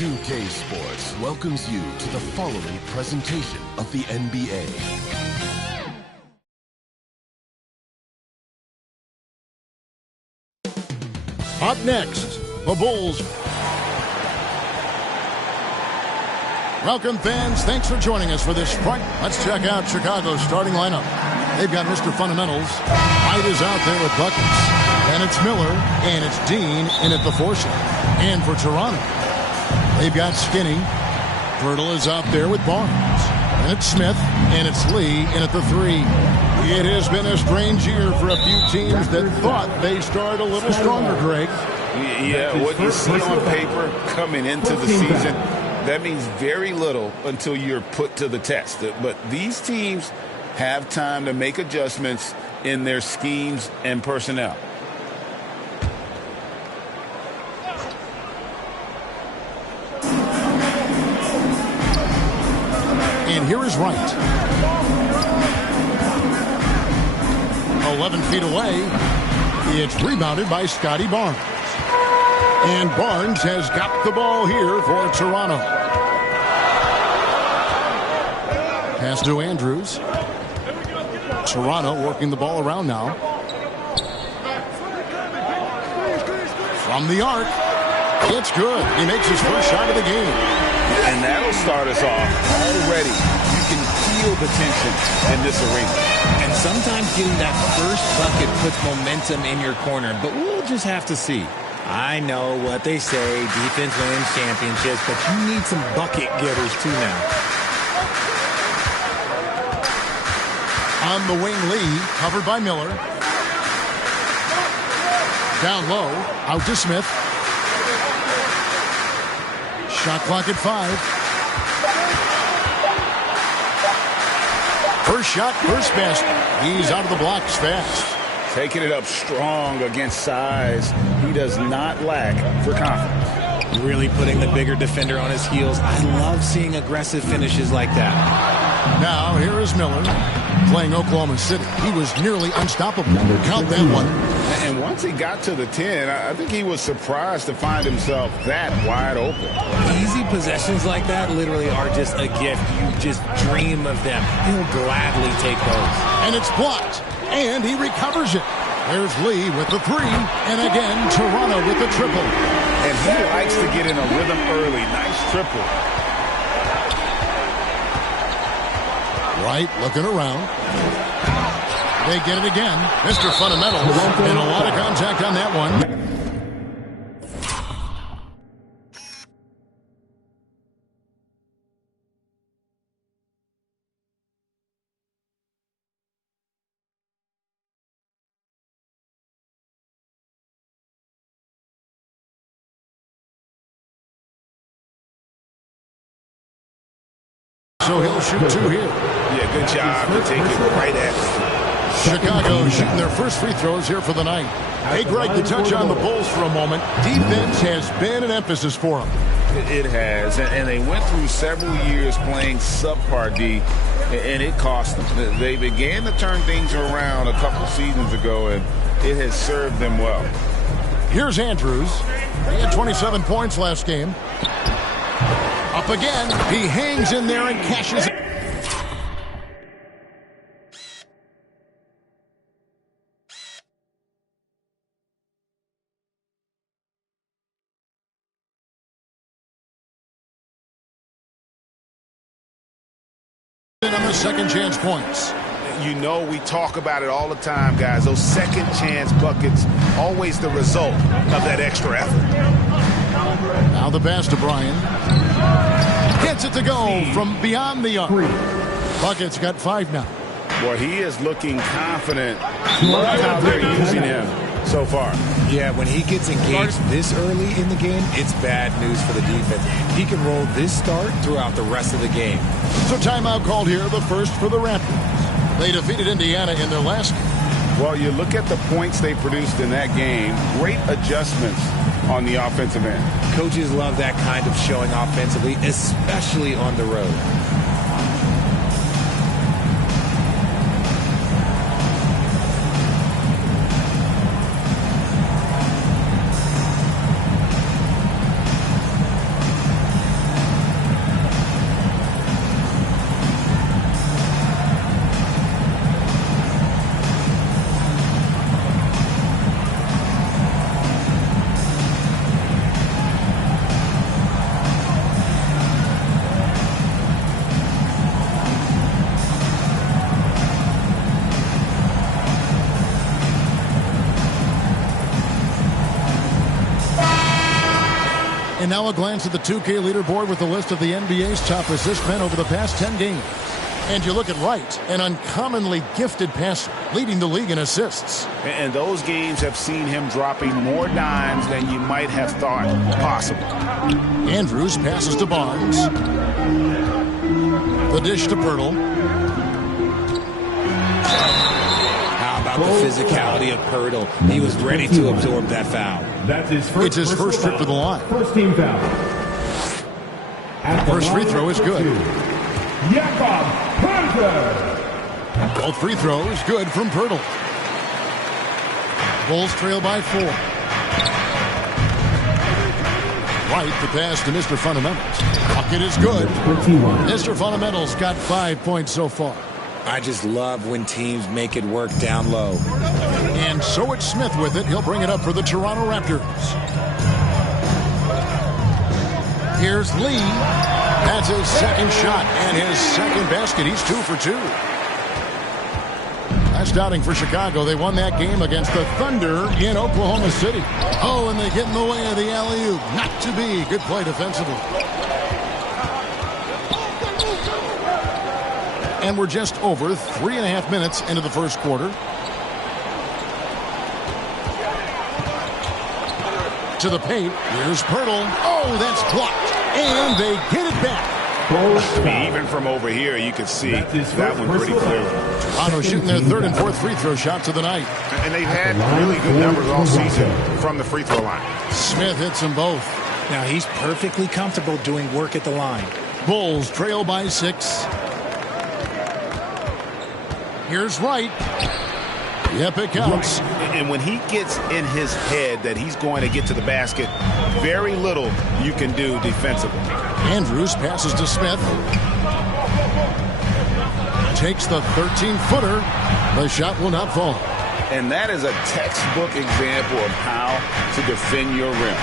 2K Sports welcomes you to the following presentation of the NBA. Up next, the Bulls. Welcome, fans. Thanks for joining us for this fight. Let's check out Chicago's starting lineup. They've got Mr. Fundamentals. White is out there with buckets. And it's Miller, and it's Dean in at the 4 slot. And for Toronto, they've got Skinny. Virtle is out there with Barnes. And it's Smith, and it's Lee in at the 3. It has been a strange year for a few teams that thought they started a little stronger, Greg. Yeah, what you see on paper coming into the season, that means very little until you're put to the test. But these teams have time to make adjustments in their schemes and personnel. And here is Wright. 11 feet away. It's rebounded by Scotty Barnes. And Barnes has got the ball here for Toronto. Pass to Andrews. Toronto working the ball around now. From the arc. It's good. He makes his first shot of the game. And that'll start us off. Already, you can feel the tension in this arena. And sometimes getting that first bucket puts momentum in your corner, but we'll just have to see. I know what they say, defense wins championships, but you need some bucket getters too now. On the wing, Lee, covered by Miller. Down low, out to Smith. Shot clock at 5. First shot, first basket. He's out of the blocks fast. Taking it up strong against size. He does not lack for confidence. Really putting the bigger defender on his heels. I love seeing aggressive finishes like that. Now, here is Miller playing Oklahoma City. He was nearly unstoppable. Count that one. And once he got to the 10, I think he was surprised to find himself that wide open. Easy possessions like that literally are just a gift. You just dream of them. He'll gladly take those. And it's blocked. And he recovers it. There's Lee with the 3. And again, Toronto with the triple. And he likes to get in a rhythm early. Nice triple. Wright looking around. They get it again. Mr. Fundamentals. And a lot of contact on that one. So he'll shoot 2 here. Yeah, good job to take it right at him. Chicago shooting their first free throws here for the night. Hey, Greg, to touch on the Bulls for a moment, defense has been an emphasis for them. It has, and they went through several years playing subpar D, and it cost them. They began to turn things around a couple seasons ago, and it has served them well. Here's Andrews. He had 27 points last game. Up again. He hangs in there and cashes it. On the second chance points. You know, we talk about it all the time, guys. Those second chance buckets, always the result of that extra effort. Now the pass to Bryan. Gets it to go from beyond the arc. Bucket's got 5 now. Boy, he is looking confident. Love how they're using him so far. Yeah, when he gets engaged this early in the game, it's bad news for the defense. He can roll this start throughout the rest of the game. So timeout called here, the first for the Raptors. They defeated Indiana in their last game. Well, you look at the points they produced in that game. Great adjustments on the offensive end. Coaches love that kind of showing offensively, especially on the road. And now a glance at the 2K leaderboard with a list of the NBA's top assist men over the past 10 games. And you look at Wright, an uncommonly gifted passer, leading the league in assists. And those games have seen him dropping more dimes than you might have thought possible. Andrews passes to Barnes. The dish to Pirtle. How about the physicality of Pirtle? He was ready to absorb that foul. That's his first. It's his first trip to the line. First team foul. First free throw is good. Jakob Poeltl. Both free throws good from Pirtle. Bulls trail by 4. Wright, the pass to Mr. Fundamentals. Bucket is good. Mr. Fundamentals got 5 points so far. I just love when teams make it work down low. And so it's Smith with it. He'll bring it up for the Toronto Raptors. Here's Lee. That's his second shot and his second basket. He's 2 for 2. Last outing for Chicago. They won that game against the Thunder in Oklahoma City. Oh, and they get in the way of the alley-oop. Not to be. Good play defensively. And we're just over 3.5 minutes into the first quarter. To the paint. Here's Pirtle. Oh, that's blocked. And they get it back. Even from over here, you can see that one pretty clearly. Toronto shooting their third and fourth free throw shots of the night. And they've had really good numbers all season from the free throw line. Smith hits them both. Now he's perfectly comfortable doing work at the line. Bulls trail by 6. Here's Wright. Yep, it counts. And when he gets in his head that he's going to get to the basket, very little you can do defensively. Andrews passes to Smith. Takes the 13-footer. The shot will not fall. And that is a textbook example of how to defend your rim.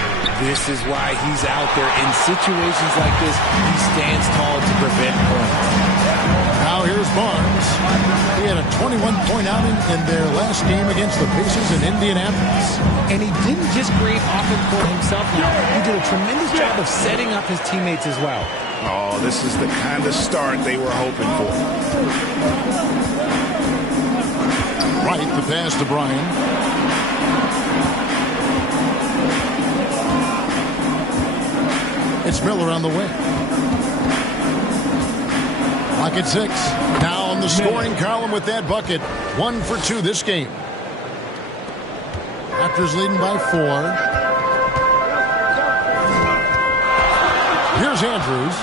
This is why he's out there in situations like this. He stands tall to prevent points. Now here's Barnes. He had a 21-point outing in their last game against the Pacers in Indianapolis. And he didn't just create offense for himself now. He did a tremendous job of setting up his teammates as well. Oh, this is the kind of start they were hoping for. Wright, the pass to Bryan. It's Miller on the wing. Clock at 6. Now on the scoring column with that bucket. 1 for 2 this game. Raptors leading by 4. Here's Andrews.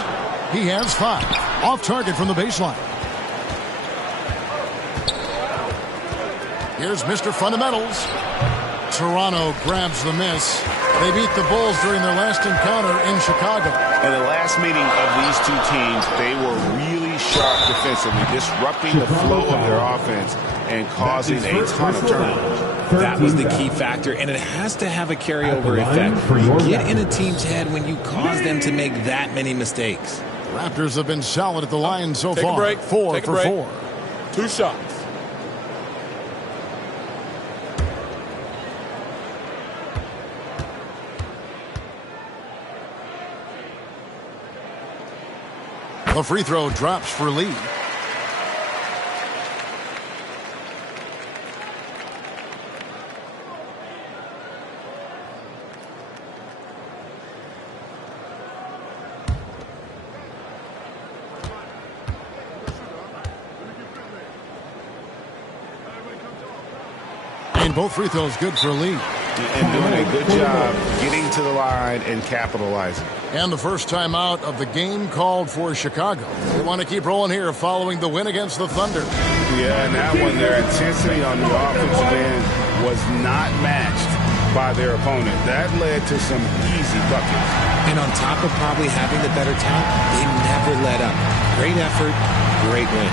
He has 5. Off target from the baseline. Here's Mr. Fundamentals. Toronto grabs the miss. They beat the Bulls during their last encounter in Chicago. In the last meeting of these two teams, they were really sharp defensively, disrupting the flow of their offense and causing a ton of turnovers. That was the key factor, and it has to have a carryover effect. You get in a team's head when you cause them to make that many mistakes. The Raptors have been solid at the line so Take far. a break. 4 Take a for break. 4. 2 shots. The free throw drops for Lee. And both free throws good for Lee. And doing a good job getting to the line and capitalizing. And the first time out of the game called for Chicago. They want to keep rolling here following the win against the Thunder. Yeah, and that one, their intensity on the offensive end was not matched by their opponent. That led to some easy buckets. And on top of probably having the better talent, they never let up. Great effort, great win.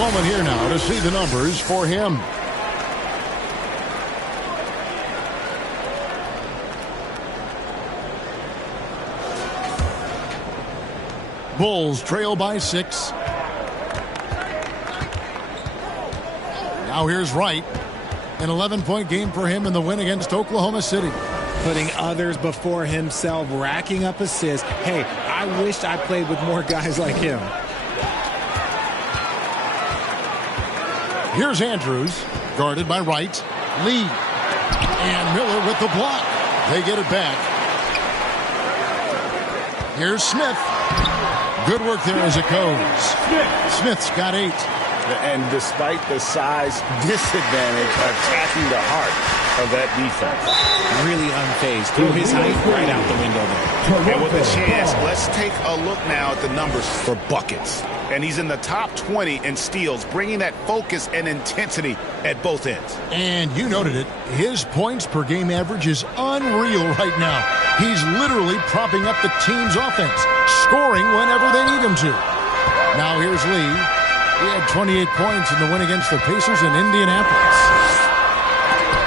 moment here now to see the numbers for him. Bulls trail by 6. Now here's Wright. An 11-point game for him in the win against Oklahoma City. Putting others before himself, racking up assists. Hey, I wished I played with more guys like him. Here's Andrews, guarded by Wright. Lee. And Miller with the block. They get it back. Here's Smith. Good work there as it goes. Smith's got 8. And despite the size disadvantage, attacking the heart of that defense. Really unfazed. Threw his height right out the window there. And with a chance, let's take a look now at the numbers for buckets. And he's in the top 20 in steals, bringing that focus and intensity at both ends. And you noted it. His points per game average is unreal right now. He's literally propping up the team's offense, scoring whenever they need him to. Now here's Lee. He had 28 points in the win against the Pacers in Indianapolis.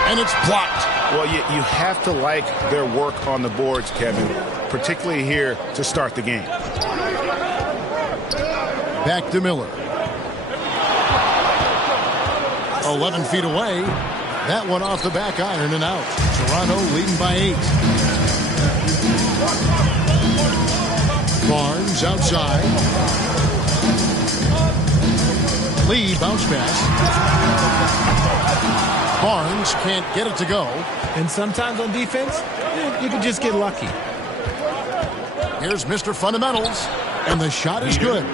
And it's blocked. Well, you have to like their work on the boards, Kevin, particularly here to start the game. Back to Miller. 11 feet away. That one off the back iron and out. Toronto leading by 8. Barnes outside. Lee bounce pass. Barnes can't get it to go. And sometimes on defense, you can just get lucky. Here's Mr. Fundamentals. And the shot is good.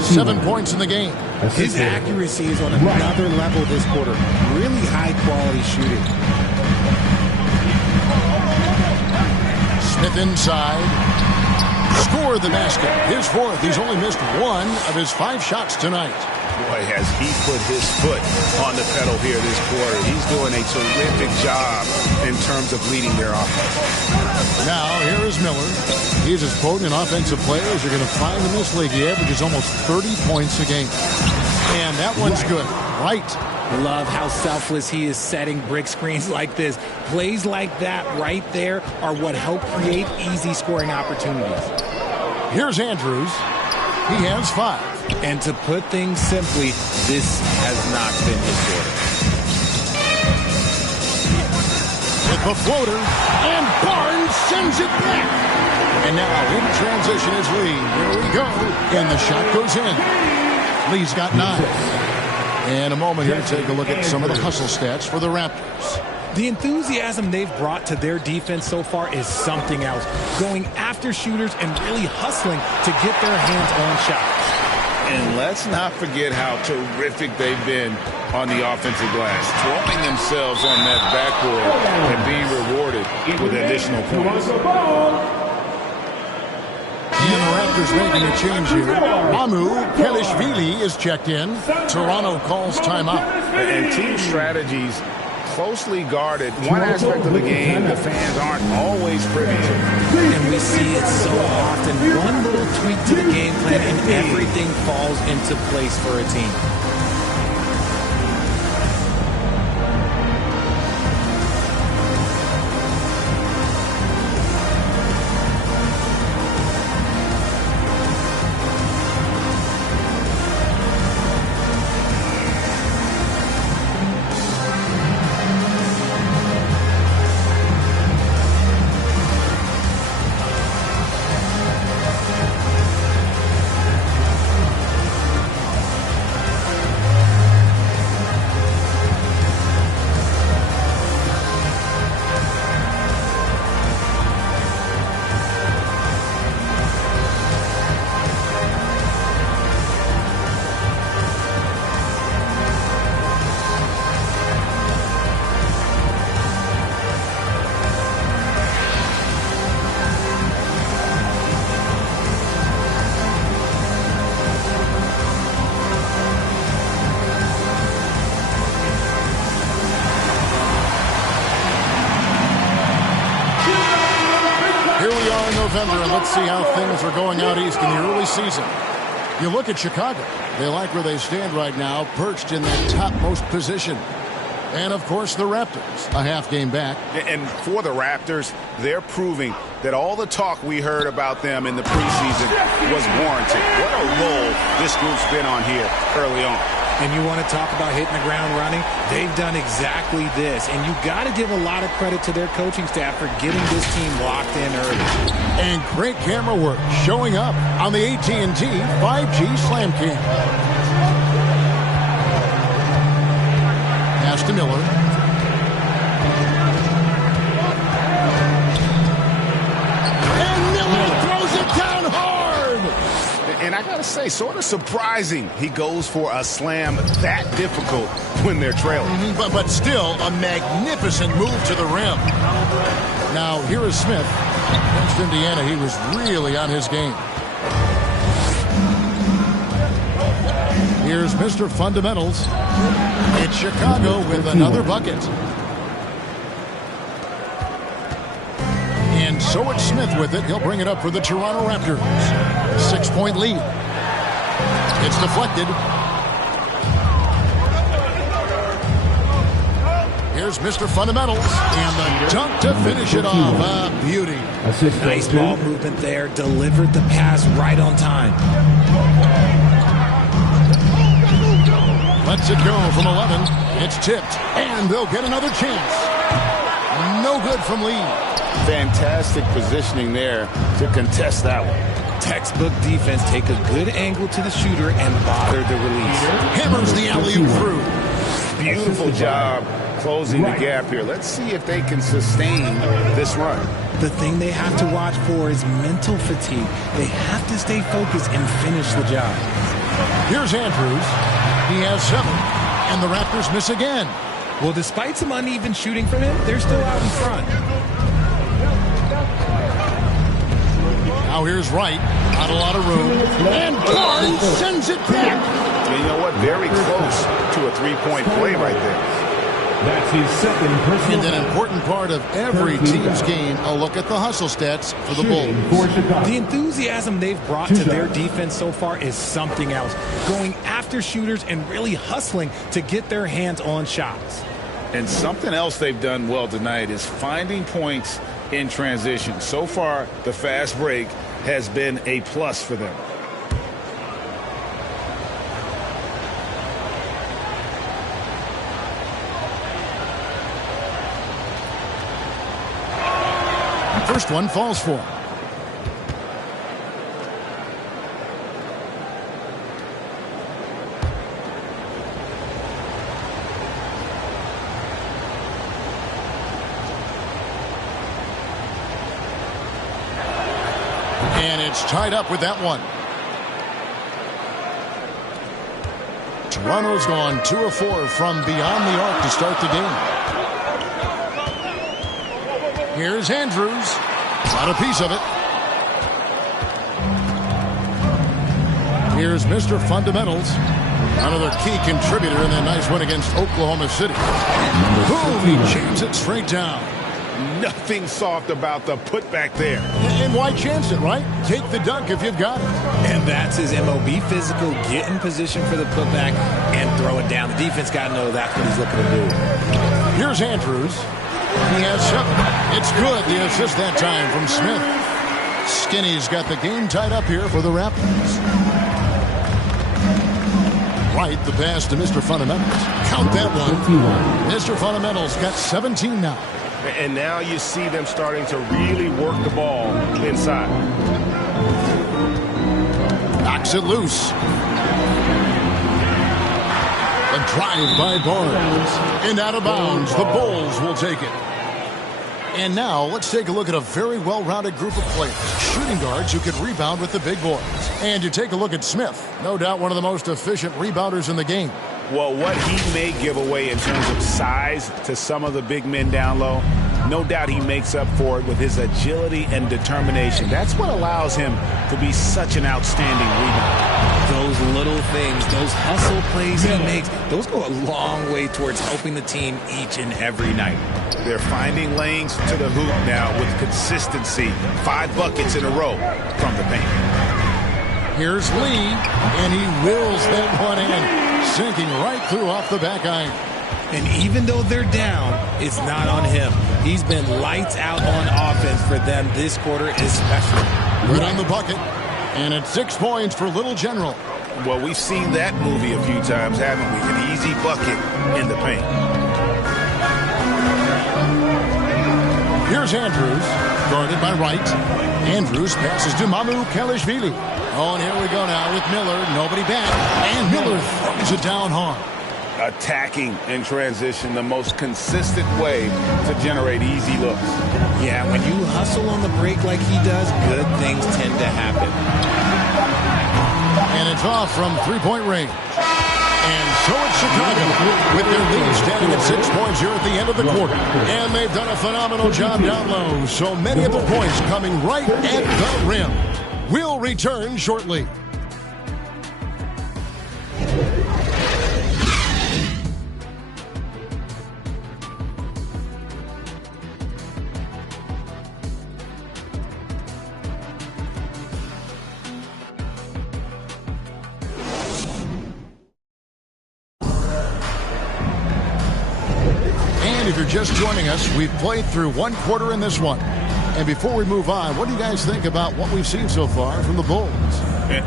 7 points in the game. His accuracy is on another level this quarter. Really high quality shooting. Smith inside. Score the basket. His 4th. He's only missed 1 of his 5 shots tonight. Boy, has he put his foot on the pedal here this quarter. He's doing a terrific job in terms of leading their offense. Now, here is Miller. He's as potent an offensive player as you're going to find in this league. He averages almost 30 points a game. And that one's good. Right. Love how selfless he is setting brick screens like this. Plays like that right there are what help create easy scoring opportunities. Here's Andrews. He has 5. And to put things simply, this has not been his quarter. With the floater, and Barnes sends it back. And now in transition is Lee. Here we go. And the shot goes in. Lee's got 9. And a moment here to take a look at some of the hustle stats for the Raptors. The enthusiasm they've brought to their defense so far is something else. Going after shooters and really hustling to get their hands on shots. And let's not forget how terrific they've been on the offensive glass, throwing themselves on that backboard and being rewarded with additional points. And the Raptors making a change here. Amu Kelishvili is checked in. Toronto calls timeout. And team strategies closely guarded. One aspect of the game the fans aren't always privy to. And we see it so often. One little tweak to the game plan and everything falls into place for a team. November, and let's see how things are going out east in the early season. You look at Chicago. They like where they stand right now, perched in that topmost position. And, of course, the Raptors, a half game back. And for the Raptors, they're proving that all the talk we heard about them in the preseason was warranted. What a role this group's been on here early on. And you want to talk about hitting the ground running? They've done exactly this. And you got to give a lot of credit to their coaching staff for getting this team locked in early. And great camera work showing up on the AT&T 5G Slam Cam. Pass to Miller. And Miller throws it down hard. And I got to say, sort of surprising he goes for a slam that difficult when they're trailing. But still a magnificent move to the rim. Now, here is Smith. Against Indiana, he was really on his game. Here's Mr. Fundamentals. It's Chicago with another bucket. And so it's Smith with it. He'll bring it up for the Toronto Raptors. 6-point lead. It's deflected. Here's Mr. Fundamentals. And the dunk to finish it off. A beauty. Nice ball movement there. Delivered the pass right on time. Lets it go from 11. It's tipped. And they'll get another chance. No good from Lee. Fantastic positioning there to contest that one. Textbook defense. Take a good angle to the shooter and bother the release. Hammers the alley-oop through. Beautiful job closing the gap here. Let's see if they can sustain this run. The thing they have to watch for is mental fatigue. They have to stay focused and finish the job. Here's Andrews. He has 7, and the Raptors miss again. Well, despite some uneven shooting from him, they're still out in front. Now here's Wright. Not a lot of room. And Barnes sends it back. You know what? Very close to a three-point play right there. That's his second personal. And an important part of every team's game, a look at the hustle stats for the Bulls. The enthusiasm they've brought to their defense so far is something else. Going after shooters and really hustling to get their hands on shots. And something else they've done well tonight is finding points in transition. So far, the fast break has been a plus for them. First one falls for him. And it's tied up with that one. Toronto's gone 2 of 4 from beyond the arc to start the game. Here's Andrews. Not a piece of it. Here's Mr. Fundamentals. Another key contributor in that nice win against Oklahoma City. Boom! He jams it straight down. Nothing soft about the putback there. And why chance it, right? Take the dunk if you've got it. And that's his MO. Be physical, get in position for the putback, and throw it down. The defense got to know that's what he's looking to do. Here's Andrews. He has 7. It's good. The assist that time from Smith. Skinny's got the game tied up here for the Raptors. Right, the pass to Mr. Fundamentals. Count that one. Mr. Fundamentals got 17 now. And now you see them starting to really work the ball inside. Knocks it loose. A drive by Barnes. And out of bounds. The Bulls will take it. And now let's take a look at a very well-rounded group of players. Shooting guards who can rebound with the big boys. And you take a look at Smith. No doubt one of the most efficient rebounders in the game. Well, what he may give away in terms of size to some of the big men down low, no doubt he makes up for it with his agility and determination. That's what allows him to be such an outstanding rebounder. Those little things, those hustle plays he makes, those go a long way towards helping the team each and every night. They're finding lanes to the hoop now with consistency. 5 buckets in a row from the paint. Here's Lee, and he wills that one in, sinking right through off the back iron. And even though they're down, it's not on him. He's been lights out on offense for them this quarter especially. Good on the bucket. And it's 6 points for Little General. Well, we've seen that movie a few times, haven't we? An easy bucket in the paint. Here's Andrews, guarded by Wright. Andrews passes to Mamu Kelishvili. Oh, and here we go now with Miller. Nobody back. And Miller throws it down hard. Attacking in transition, the most consistent way to generate easy looks. Yeah, when you hustle on the break like he does, good things tend to happen. And it's off from three-point range. And so it's Chicago with their lead standing at 6 points here at the end of the quarter. And they've done a phenomenal job down low. So many of the points coming right at the rim. We'll return shortly. If you're just joining us, we've played through one quarter in this one. And before we move on, what do you guys think about what we've seen so far from the Bulls?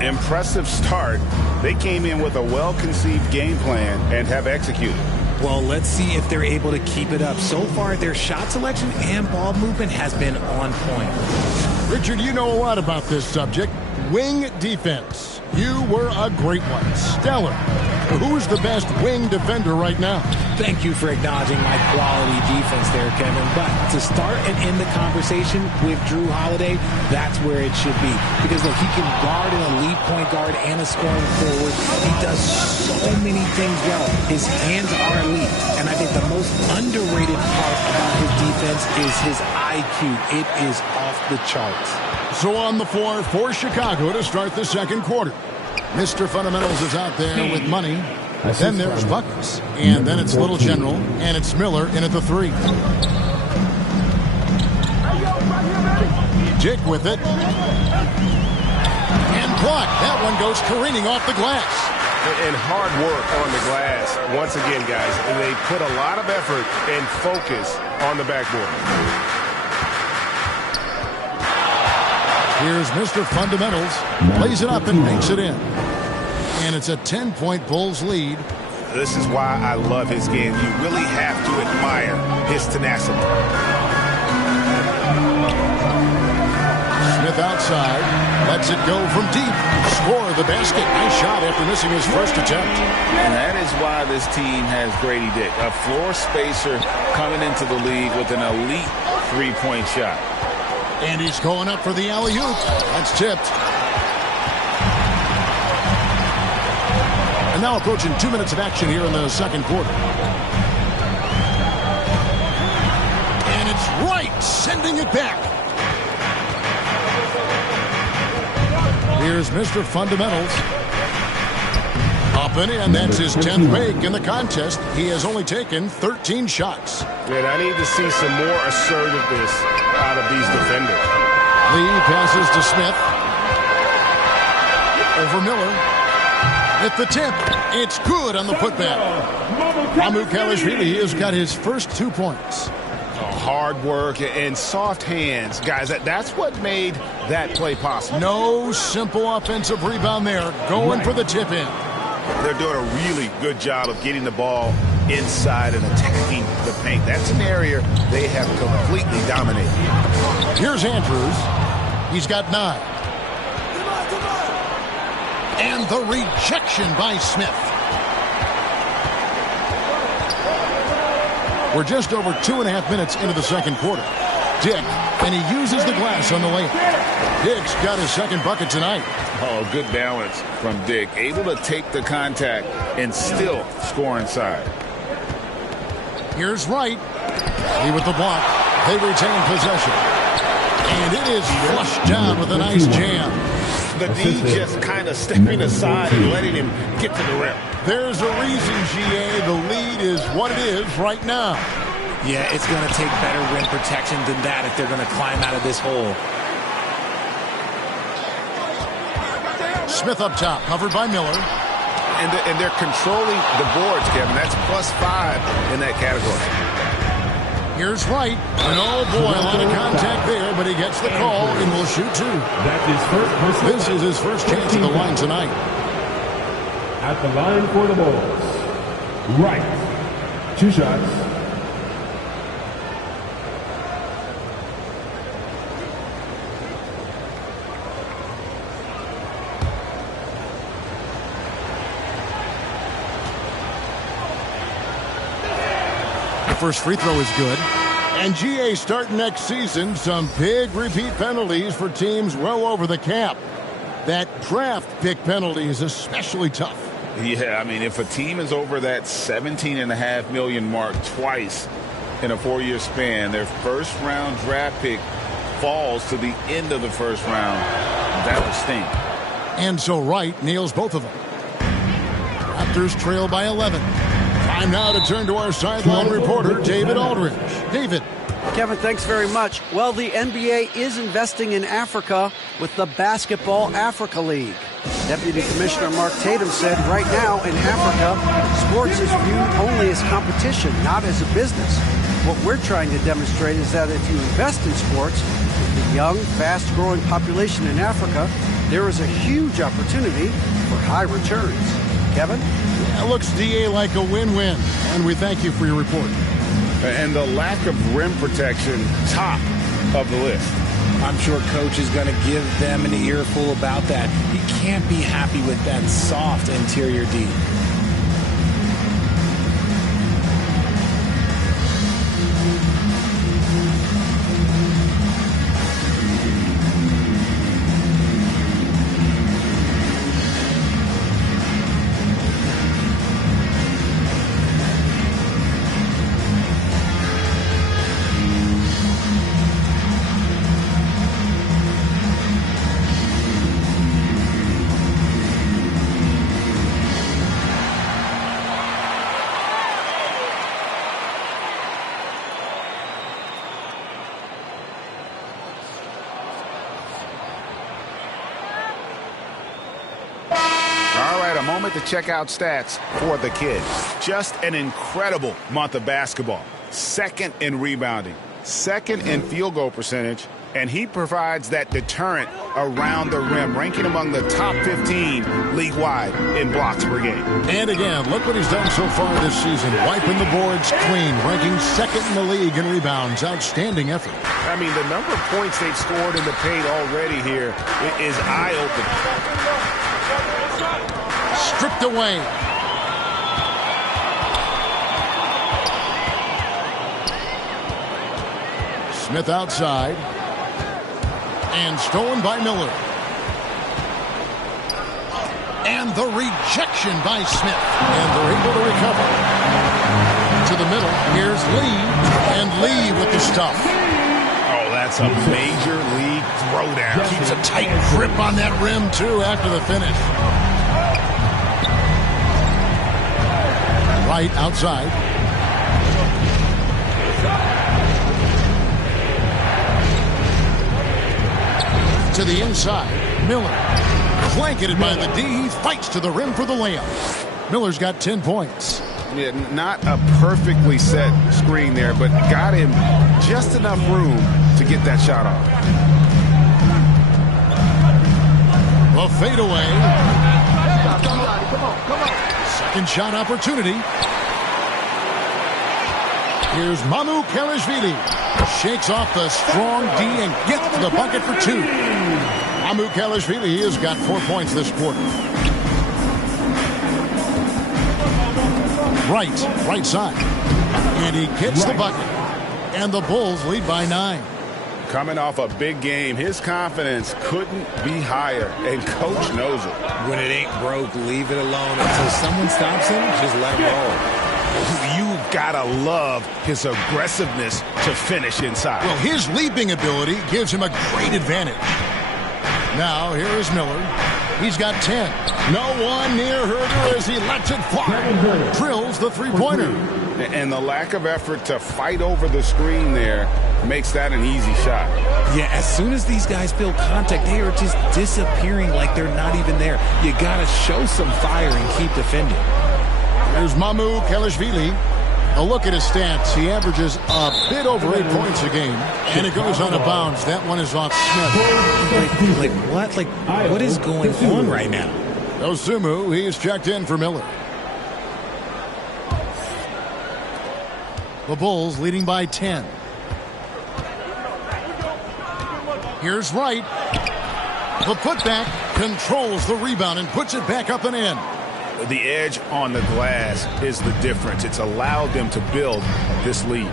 Impressive start. They came in with a well-conceived game plan and have executed. Well, let's see if they're able to keep it up. So far, their shot selection and ball movement has been on point. Richard, you know a lot about this subject. Wing defense. You were a great one. Stellar. Who's the best wing defender right now? Thank you for acknowledging my quality defense there, Kevin. But to start and end the conversation with Jrue Holiday, that's where it should be. Because, look, he can guard an elite point guard and a scoring forward. He does so many things well. His hands are elite. And I think the most underrated part about his defense is his IQ. It is off the charts. So on the floor for Chicago to start the second quarter. Mr. Fundamentals is out there with money. Then there's Buckets. And then it's Little General. And it's Miller in at the three. Dick with it. And blocked. That one goes careening off the glass. And hard work on the glass. Once again, guys, they put a lot of effort and focus on the backboard. Here's Mr. Fundamentals. Plays it up and makes it in. And it's a 10-point Bulls lead. This is why I love his game. You really have to admire his tenacity. Smith outside. Lets it go from deep. Score the basket. Nice shot after missing his first attempt. And that is why this team has Grady Dick, a floor spacer coming into the league with an elite three-point shot. And he's going up for the alley-oop. That's tipped. And now approaching 2 minutes of action here in the second quarter. And it's Wright sending it back. Here's Mr. Fundamentals. Up and in. That's his 10th make in the contest. He has only taken 13 shots. And I need to see some more assertiveness out of these defenders. Lee passes to Smith. Over Miller. At the tip. It's good on the putback. Mamu Kelishvili has got his first 2 points. Hard work and soft hands. Guys, that's what made that play possible. No simple offensive rebound there. Going for the tip in. They're doing a really good job of getting the ball inside and attacking the paint. That's an area they have completely dominated. Here's Andrews. He's got 9. And the rejection by Smith. We're just over 2.5 minutes into the second quarter. Dick, and he uses the glass on the layup. Dick's got his second bucket tonight. Oh, good balance from Dick. Able to take the contact and still score inside. Here's Wright. He with the block. They retain possession. And it is flushed down with a nice jam. The D just kind of stepping aside and letting him get to the rim. There's a reason, GA. The lead is what it is right now. Yeah, it's going to take better rim protection than that if they're going to climb out of this hole. Smith up top, covered by Miller. And they're controlling the boards, Kevin. That's +5 in that category. Here's Wright. And oh boy, a lot of contact there, but he gets the call and will shoot 2. That's his first personal. This is his first chance at the line tonight. At the line for the Bulls, Wright. 2 shots. First free throw is good. And GA starting next season, some big repeat penalties for teams well over the cap. That draft pick penalty is especially tough. Yeah, I mean, if a team is over that $17.5 million mark twice in a 4-year span, their first round draft pick falls to the end of the first round. That would stink. And so Wright nails both of them. Raptors trail by 11. Time now to turn to our sideline reporter, David Aldridge. David. Kevin, thanks very much. Well, the NBA is investing in Africa with the Basketball Africa League. Deputy Commissioner Mark Tatum said right now in Africa, sports is viewed only as competition, not as a business. What we're trying to demonstrate is that if you invest in sports, with the young, fast-growing population in Africa, there is a huge opportunity for high returns. Kevin? That looks, DA, like a win-win, and we thank you for your report. And the lack of rim protection, top of the list. I'm sure Coach is going to give them an earful about that. He can't be happy with that soft interior D. To check out stats for the kids. Just an incredible month of basketball. Second in rebounding, second in field goal percentage, and he provides that deterrent around the rim, ranking among the top 15 league-wide in blocks per game. And again, look what he's done so far this season, wiping the boards clean, ranking second in the league in rebounds. Outstanding effort. I mean, the number of points they've scored in the paint already here is eye-opening. Stripped away. Smith outside. And stolen by Miller. And the rejection by Smith. And they're able to recover. To the middle. Here's Lee. And Lee with the stuff. Oh, that's a major league throwdown. Keeps a tight grip on that rim, too, after the finish. Right outside. To the inside. Miller. Blanketed by the D. He fights to the rim for the layup. Miller's got 10 points. Yeah, not a perfectly set screen there, but got him just enough room to get that shot off. A fadeaway. Come on. Second shot opportunity. Here's Mamu Kelishvili. Shakes off the strong D and gets to the bucket for 2. Mamu Kelishvili has got 4 points this quarter. Right side. And he gets the bucket. And the Bulls lead by 9. Coming off a big game, his confidence couldn't be higher, and Coach knows it. When it ain't broke, leave it alone. Until someone stops him, just let him roll. You've got to love his aggressiveness to finish inside. Well, his leaping ability gives him a great advantage. Now, here is Miller. He's got 10. No one near Herder as he lets it fly. Drills the three-pointer. And the lack of effort to fight over the screen there makes that an easy shot. Yeah, as soon as these guys feel contact, they are just disappearing like they're not even there. You got to show some fire and keep defending. There's Mamu Kelishvili. A look at his stats. He averages a bit over 8 points a game, and it goes out of bounds. That one is off Smith. Like what? Like, what is going on right now? Osumu, he's checked in for Miller. The Bulls leading by 10. Here's Wright. The putback controls the rebound and puts it back up and in. The edge on the glass is the difference. It's allowed them to build this lead.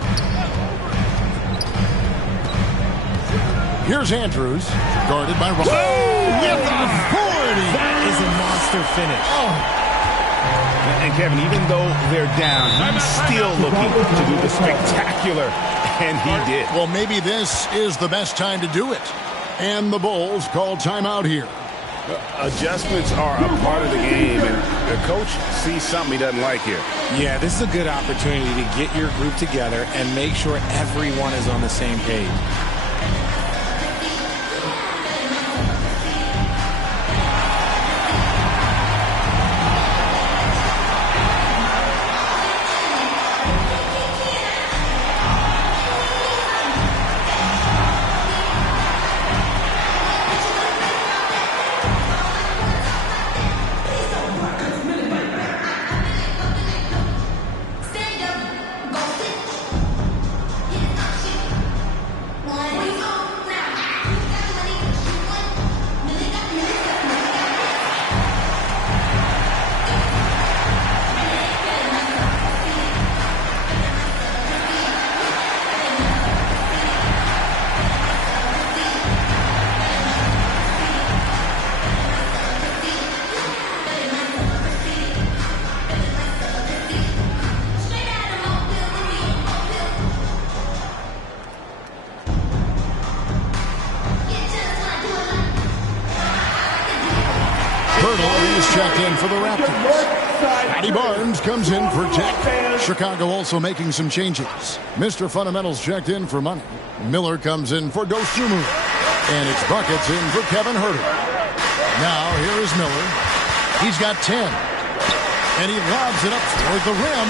Here's Andrews, guarded by Ross. With authority! That is a monster finish. And Kevin, even though they're down, he's still looking to do the spectacular, and he did. Well, maybe this is the best time to do it. And the Bulls call timeout here. Adjustments are a part of the game, and the coach sees something he doesn't like here. Yeah, this is a good opportunity to get your group together and make sure everyone is on the same page. Checked in for the Raptors. Matty Barnes comes in for Tech. Chicago also making some changes. Mr. Fundamentals checked in for Money. Miller comes in for Dosunmu. And it's buckets in for Kevin Huerter. Now here is Miller. He's got 10. And he lobs it up toward the rim.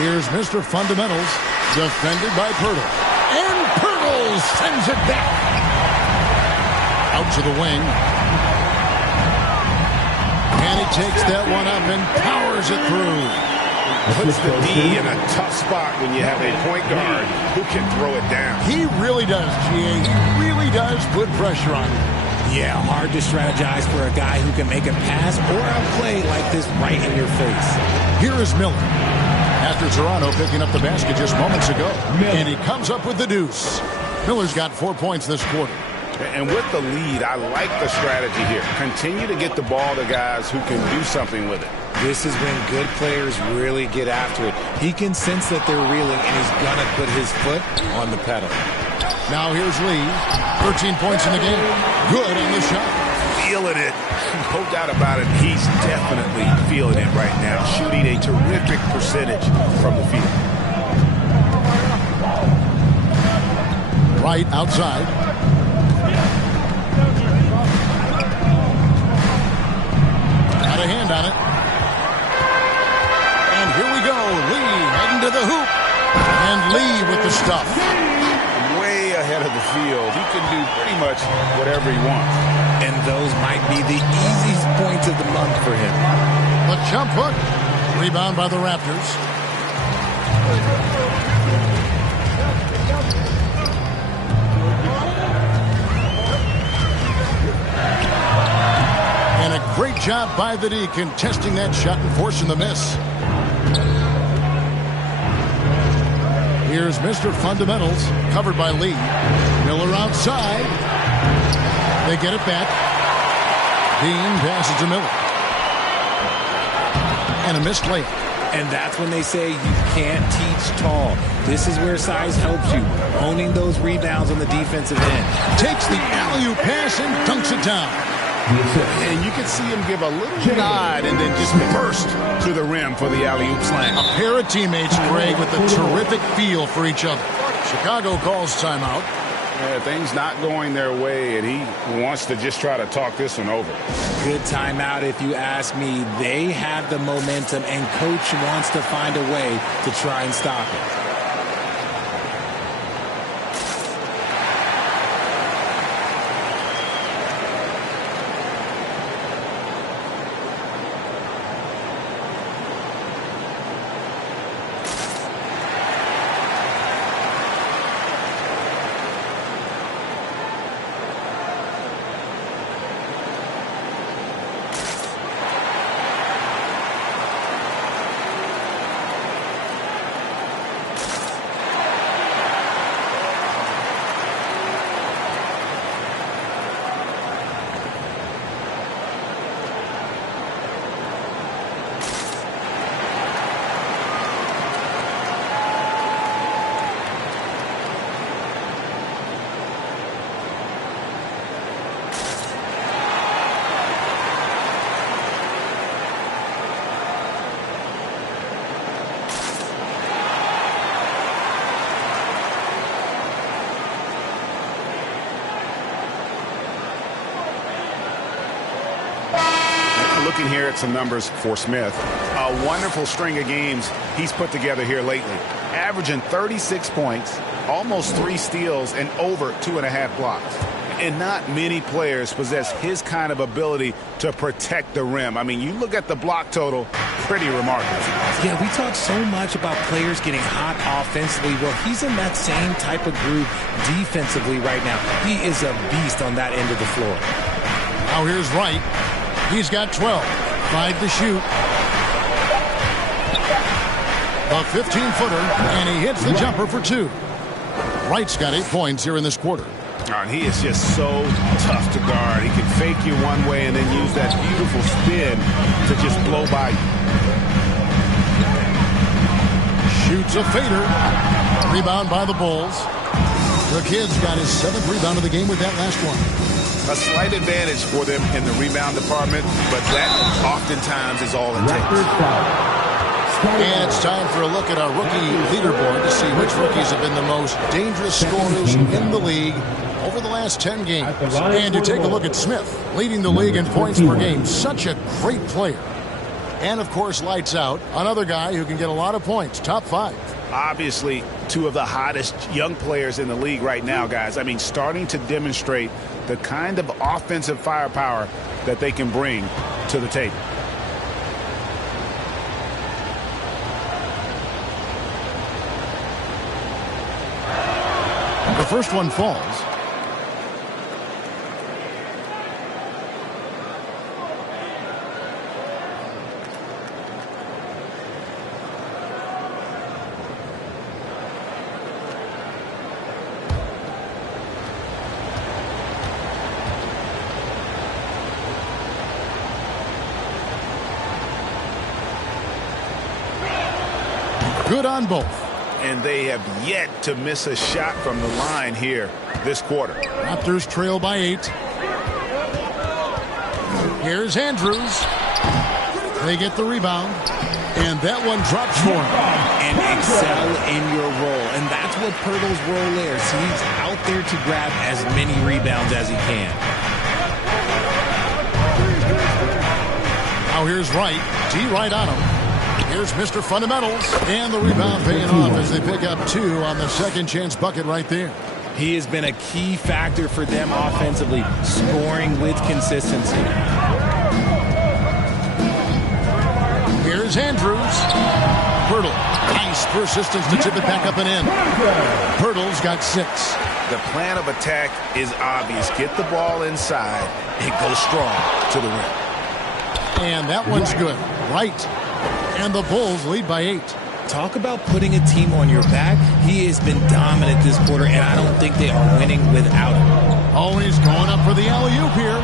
Here's Mr. Fundamentals, defended by Pirtle. And Pirtle sends it back. Out to the wing. And he takes that one up and powers it through. Puts the D in a tough spot when you have a point guard who can throw it down. He really does, GA. He really does put pressure on him. Yeah, hard to strategize for a guy who can make a pass or a play like this right in your face. Here is Miller. After Toronto picking up the basket just moments ago. And he comes up with the deuce. Miller's got 4 points this quarter. And with the lead, I like the strategy here. Continue to get the ball to guys who can do something with it. This is when good players really get after it. He can sense that they're reeling, and he's going to put his foot on the pedal. Now here's Lee. 13 points in the game. Good on the shot. Feeling it. No doubt about it. He's definitely feeling it right now. Shooting a terrific percentage from the field. Right outside. A hand on it. And here we go. Lee heading to the hoop. And Lee with the stuff. Way ahead of the field. He can do pretty much whatever he wants. And those might be the easiest points of the month for him. The jump hook. Rebound by the Raptors. And a great job by the D contesting that shot and forcing the miss. Here's Mr. Fundamentals, covered by Lee. Miller outside. They get it back. Dean passes to Miller. And a missed layup. And that's when they say you can't teach tall. This is where size helps you. Owning those rebounds on the defensive end. Takes the alley-oop pass and dunks it down. And you can see him give a little nod and then just burst to the rim for the alley-oop slam. A pair of teammates, Greg, with a terrific feel for each other. Chicago calls timeout. Yeah, things not going their way, and he wants to just try to talk this one over. Good timeout if you ask me. They have the momentum, and Coach wants to find a way to try and stop it. Looking here at some numbers for Smith. A wonderful string of games he's put together here lately. Averaging 36 points, almost 3 steals, and over 2.5 blocks. And not many players possess his kind of ability to protect the rim. I mean, you look at the block total, pretty remarkable. Yeah, we talk so much about players getting hot offensively. Well, he's in that same type of groove defensively right now. He is a beast on that end of the floor. Now here's Wright. He's got 12. 5 to shoot. A 15-footer, and he hits the jumper for 2. Wright's got 8 points here in this quarter. And he is just so tough to guard. He can fake you one way and then use that beautiful spin to just blow by you. Shoots a fader. Rebound by the Bulls. The kid's got his 7th rebound of the game with that last one. A slight advantage for them in the rebound department, but that oftentimes is all it takes. And it's time for a look at our rookie leaderboard to see which rookies have been the most dangerous scorers in the league over the last 10 games. And you take a look at Smith, leading the league in points per game. Such a great player. And, of course, lights out. Another guy who can get a lot of points, top 5. Obviously, 2 of the hottest young players in the league right now, guys. I mean, starting to demonstrate the kind of offensive firepower that they can bring to the table. The first one falls. Good on both. And they have yet to miss a shot from the line here this quarter. Raptors trail by 8. Here's Andrews. They get the rebound. And that one drops for him. And excel in your role. And that's what Pirtle's role is. He's out there to grab as many rebounds as he can. Now here's Wright. D right on him. Here's Mr. Fundamentals, and the rebound paying off as they pick up 2 on the second chance bucket right there. He has been a key factor for them offensively, scoring with consistency. Here's Andrews. Pirtle, nice persistence to tip it back up and in. Pirtle's got 6. The plan of attack is obvious. Get the ball inside and go strong to the rim. And that one's good. Right. And the Bulls lead by 8. Talk about putting a team on your back. He has been dominant this quarter, and I don't think they are winning without him. Oh, he's going up for the alley-oop here.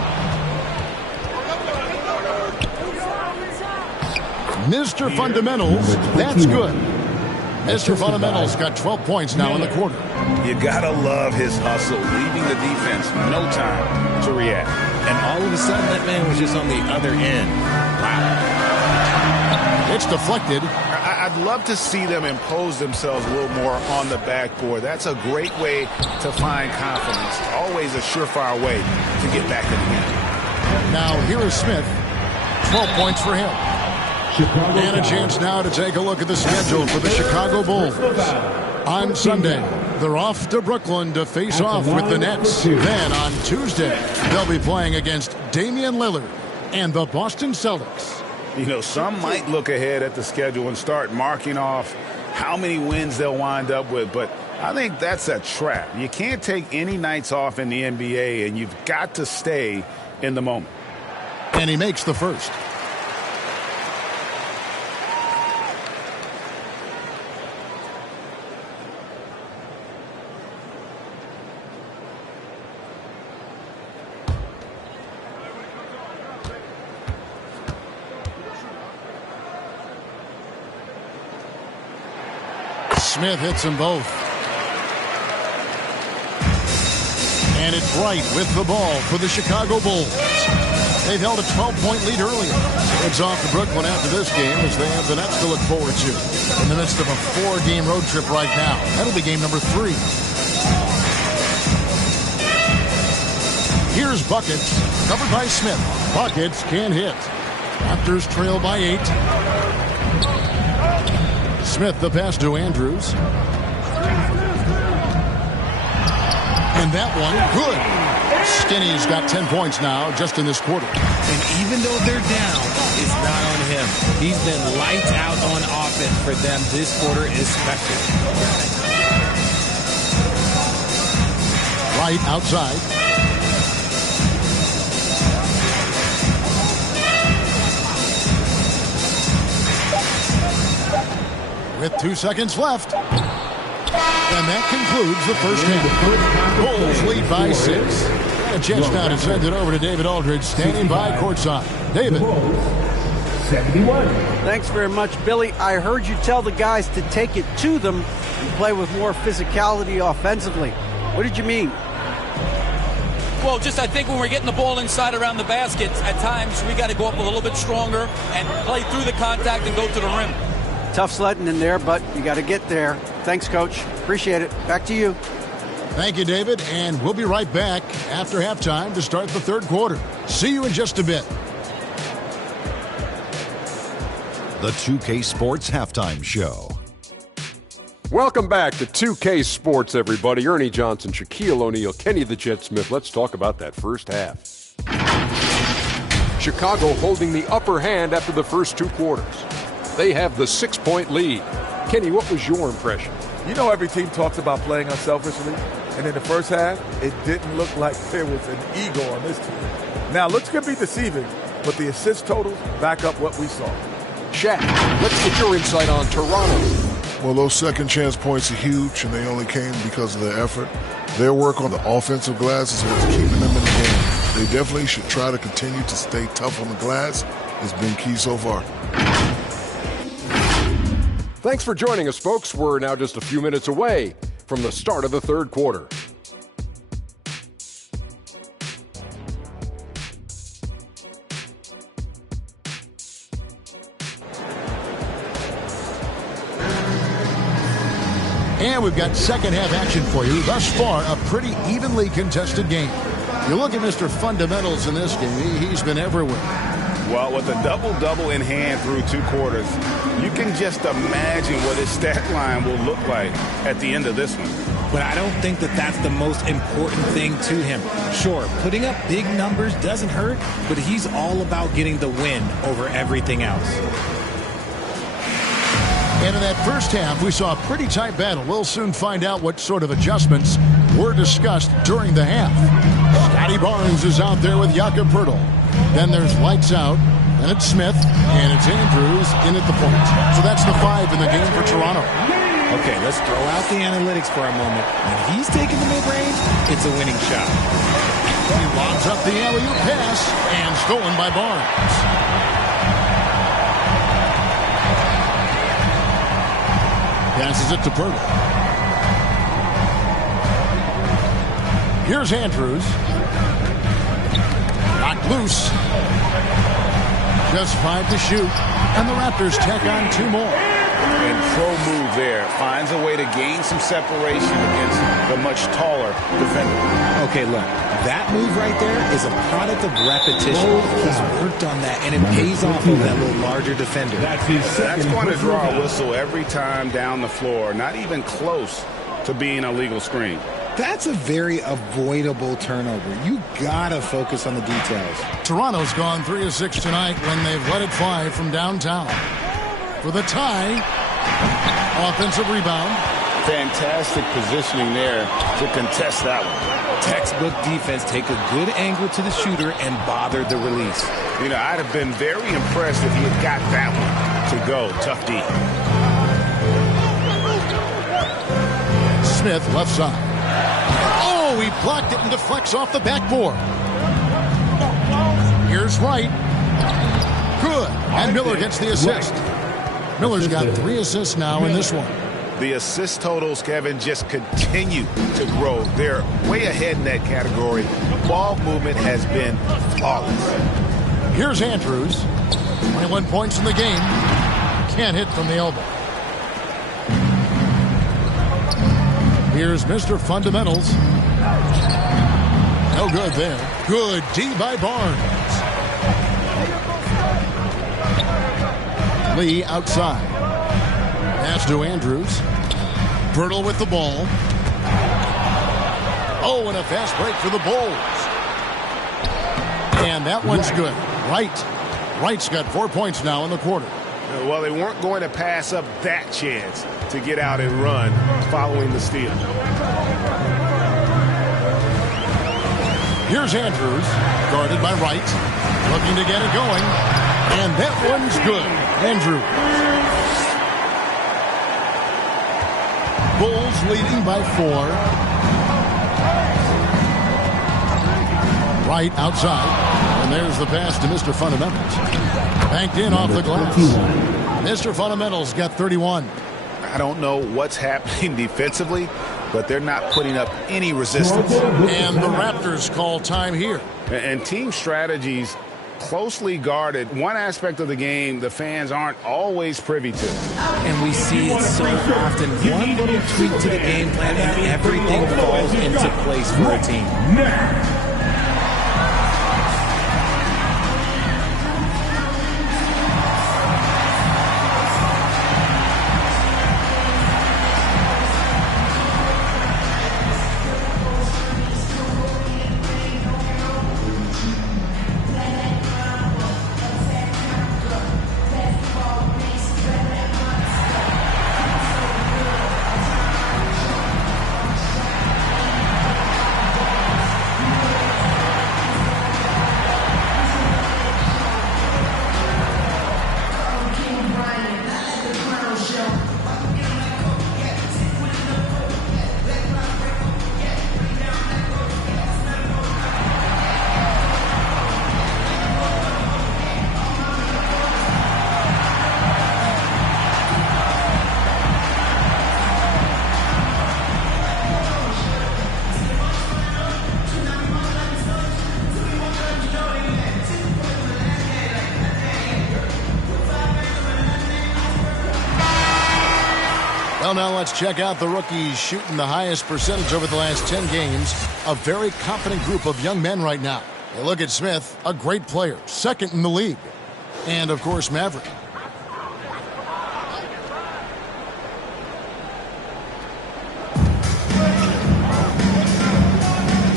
Mr. Fundamentals, that's good. Mr. Fundamentals got 12 points now in the quarter. You gotta love his hustle, leaving the defense no time to react. And all of a sudden, that man was just on the other end. Wow. It's deflected. I'd love to see them impose themselves a little more on the backboard. That's a great way to find confidence. Always a surefire way to get back in the game. Now here is Smith. 12 points for him. Chicago And a chance now to take a look at the schedule for the Chicago Bulls. On Sunday, they're off to Brooklyn to face off with the Nets. Then on Tuesday, they'll be playing against Damian Lillard and the Boston Celtics. You know, some might look ahead at the schedule and start marking off how many wins they'll wind up with, but I think that's a trap. You can't take any nights off in the NBA, and you've got to stay in the moment. And he makes the first. Smith hits them both. And it's Wright with the ball for the Chicago Bulls. They've held a 12-point lead earlier. It's off to Brooklyn after this game as they have the Nets to look forward to. In the midst of a 4-game road trip right now. That'll be game number 3. Here's Buckets, covered by Smith. Buckets can't hit. Raptors trail by 8. Smith the pass to Andrews. And that one, good. Skinny's got 10 points now just in this quarter. And even though they're down, it's not on him. He's been lights out on offense for them this quarter especially. Right outside. With 2 seconds left. And that concludes the first half. Bulls lead by 6. A chance now to send it over to David Aldridge, standing by courtside. David. 71. Thanks very much, Billy. I heard you tell the guys to take it to them and play with more physicality offensively. What did you mean? Well, just I think when we're getting the ball inside around the basket, at times we got to go up a little bit stronger and play through the contact and go to the rim. Tough sledding in there, but you got to get there. Thanks, Coach. Appreciate it. Back to you. Thank you, David. And we'll be right back after halftime to start the third quarter. See you in just a bit. The 2K Sports Halftime Show. Welcome back to 2K Sports, everybody. Ernie Johnson, Shaquille O'Neal, Kenny the Jet Smith. Let's talk about that first half. Chicago holding the upper hand after the first 2 quarters. They have the 6-point lead. Kenny, what was your impression? You know, every team talks about playing unselfishly, and in the first half, it didn't look like there was an ego on this team. Now, looks could be deceiving, but the assist totals back up what we saw. Shaq, let's get your insight on Toronto. Well, those second chance points are huge, and they only came because of their effort. Their work on the offensive glass is what's keeping them in the game. They definitely should try to continue to stay tough on the glass. It's been key so far. Thanks for joining us, folks. We're now just a few minutes away from the start of the third quarter. And we've got second half action for you. Thus far, a pretty evenly contested game. You look at Mr. Fundamentals in this game, he's been everywhere. Well, with a double-double in hand through 2 quarters, you can just imagine what his stat line will look like at the end of this one. But I don't think that that's the most important thing to him. Sure, putting up big numbers doesn't hurt, but he's all about getting the win over everything else. And in that first half, we saw a pretty tight battle. We'll soon find out what sort of adjustments were discussed during the half. Scotty Barnes is out there with Jakob Poeltl. Then there's lights out, and it's Smith, and it's Andrews in at the point. So that's the 5 in the game for Toronto. Okay, let's throw out the analytics for a moment. When he's taking the mid-range, it's a winning shot. He lobs up the alley-oop pass, and stolen by Barnes. 1 Passes it to Pirtle. Here's Andrews. Knocked loose. Just 5 to shoot. And the Raptors tack on 2 more. And pro move there. Finds a way to gain some separation against the much taller defender. Okay, look. That move right there is a product of repetition. He's worked on that, and it pays off of that little larger defender. That's going to draw a whistle every time down the floor. Not even close to being a legal screen. That's a very avoidable turnover. You gotta focus on the details. Toronto's gone 3 of 6 tonight when they've let it fly from downtown. For the tie, offensive rebound. Fantastic positioning there to contest that one. Textbook defense, take a good angle to the shooter and bother the release. You know, I'd have been very impressed if he had got that one to go. Tough D. Smith, left side. Oh, he blocked it and deflects off the backboard. Here's Wright. Good. And Miller gets the assist. Miller's got 3 assists now in this one. The assist totals, Kevin, just continue to grow. They're way ahead in that category. Ball movement has been flawless. Here's Andrews. 21 points in the game. Can't hit from the elbow. Here's Mr. Fundamentals. No good there. Good D by Barnes. Lee outside. Pass to Andrews. Pirtle with the ball. Oh, and a fast break for the Bulls. And that one's good. Wright's got 4 points now in the quarter. Well, they weren't going to pass up that chance to get out and run following the steal. Here's Andrews, guarded by Wright, looking to get it going. And that one's good. Andrews. Bulls leading by 4. Wright outside. And there's the pass to Mr. Fundamentals. Banked in off the glass. Mr. Fundamentals got 31. I don't know what's happening defensively, but they're not putting up any resistance. And the Raptors call time here. And team strategies closely guarded. One aspect of the game the fans aren't always privy to. And we see it so often. One little tweak to the game plan and everything falls into place for a team. Well, now let's check out the rookies shooting the highest percentage over the last 10 games. A very confident group of young men right now. Hey, look at Smith, a great player, second in the league. And, of course, Maverick.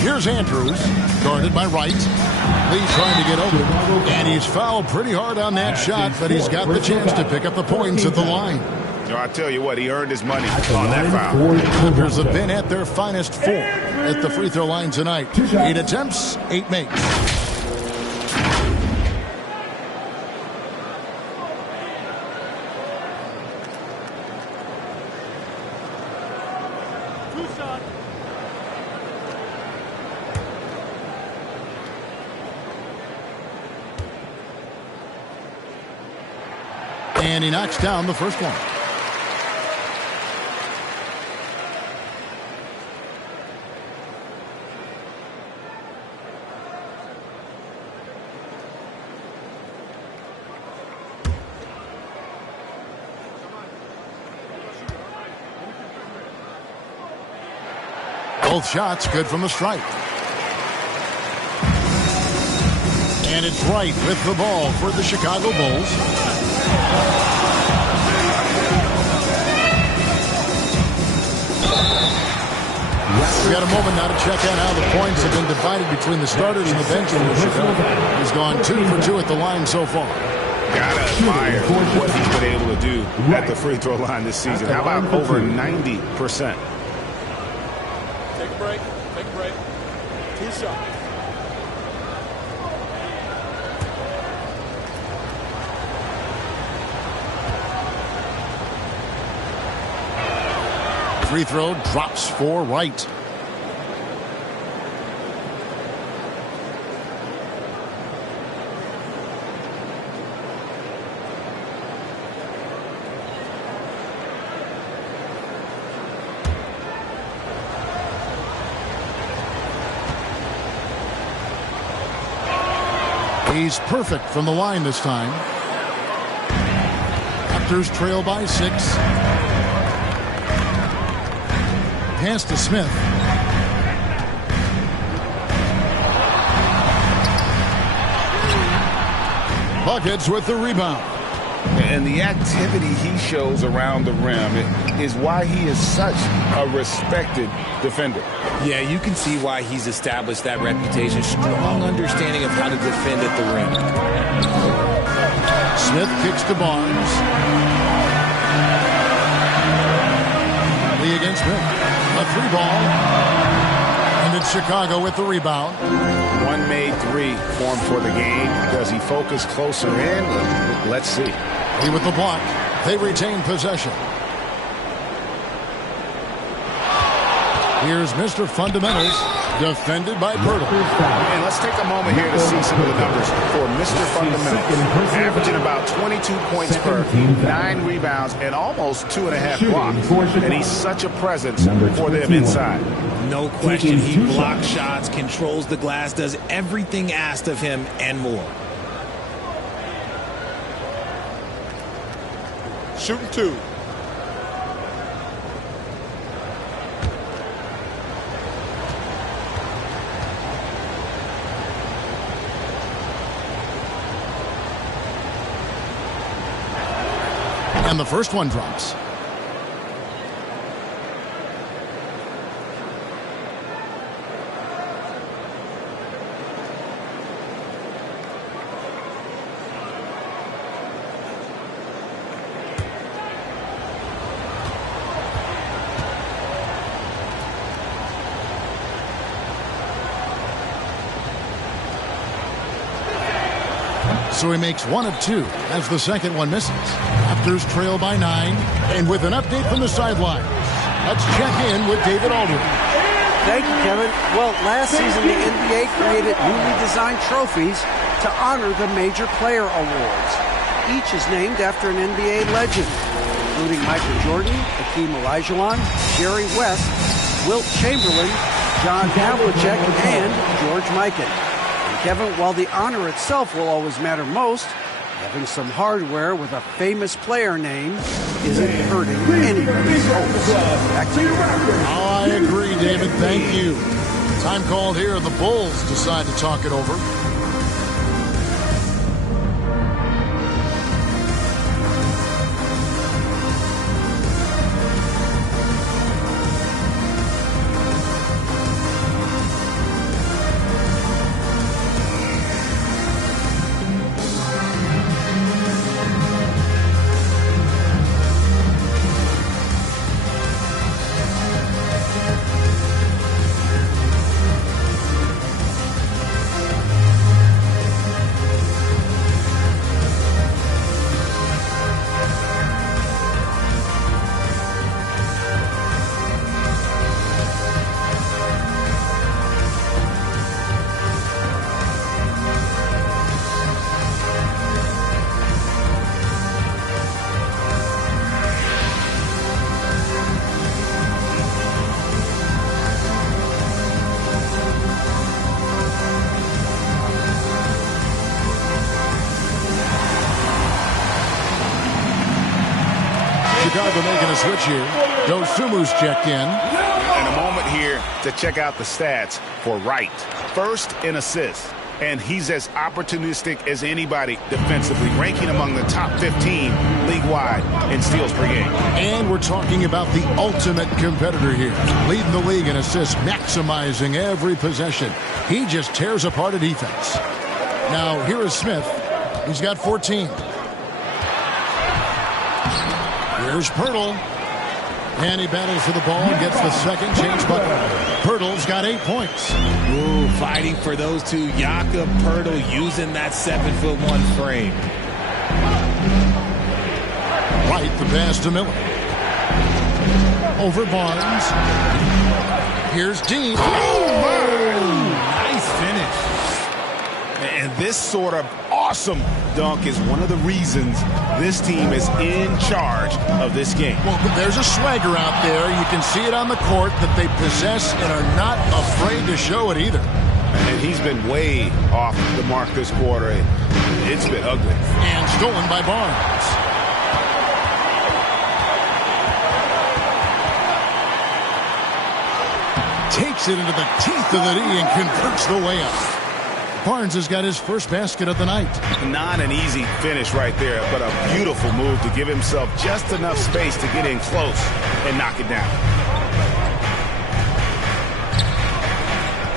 Here's Andrews, guarded by Wright. Lee trying to get open, and he's fouled pretty hard on that shot, but he's got the chance to pick up the points at the line. I tell you what, he earned his money on that foul. Raptors have been at their finest 4 at the free throw line tonight. 8 attempts, 8 makes. And he knocks down the first one. Both shots good from the stripe. And it's Wright with the ball for the Chicago Bulls. We got a moment now to check out how the points have been divided between the starters and the bench for Chicago. He's gone 2 for 2 at the line so far. Gotta admire what he's been able to do at the free throw line this season. How about over 90%? Take a break. Take a break. 2 shots. Free throw drops for Wright. He's perfect from the line this time. Raptors trail by 6. Pass to Smith. Buckets with the rebound. And the activity he shows around the rim is why he is such a respected defender. Yeah, you can see why he's established that reputation. Strong understanding of how to defend at the rim. Smith kicks to Barnes. Lee against Smith. A 3-ball. And it's Chicago with the rebound. 1 made 3 formed for the game. Does he focus closer in? Let's see. He with the block. They retain possession. Here's Mr. Fundamentals, defended by Poeltl. And let's take a moment here to see some of the numbers for Mr. Fundamentals. Averaging about 22 points per, 9 rebounds, and almost 2.5 blocks. And he's such a presence for them inside. No question, he blocks shots, controls the glass, does everything asked of him and more. Shooting 2. And the first one drops. So he makes 1 of 2 as the second one misses. Raptors trail by 9. And with an update from the sideline, let's check in with David Aldridge. Thank you, Kevin. Well, last season the NBA created newly designed trophies to honor the major player awards. Each is named after an NBA legend, including Michael Jordan, Hakeem Olajuwon, Jerry West, Wilt Chamberlain, John Havlicek, and George Mikan. Kevin, while the honor itself will always matter most, having some hardware with a famous player name isn't hurting anybody's hopes. Back to you. I agree, David. Thank you. Time called here. The Bulls decide to talk it over. Chicago making a switch here. Dosumu's checked in. In a moment here to check out the stats for Wright. First in assists, and he's as opportunistic as anybody defensively, ranking among the top 15 league-wide in steals per game. And we're talking about the ultimate competitor here, leading the league in assists, maximizing every possession. He just tears apart a defense. Now, here is Smith. He's got 14. Here's Poeltl. And he battles for the ball and gets the second change bucket. Poeltl's got 8 points. Ooh, fighting for those two. Jakob Poeltl using that 7'1" frame. Wright, the pass to Miller. Over Barnes. Here's Dean. Oh, nice finish. And this sort of awesome dunk is one of the reasons this team is in charge of this game. Well, there's a swagger out there. You can see it on the court that they possess and are not afraid to show it either. And he's been way off the mark this quarter. It's been ugly. And stolen by Barnes. Takes it into the teeth of the D and converts the layup. Barnes has got his first basket of the night. Not an easy finish right there, but a beautiful move to give himself just enough space to get in close and knock it down.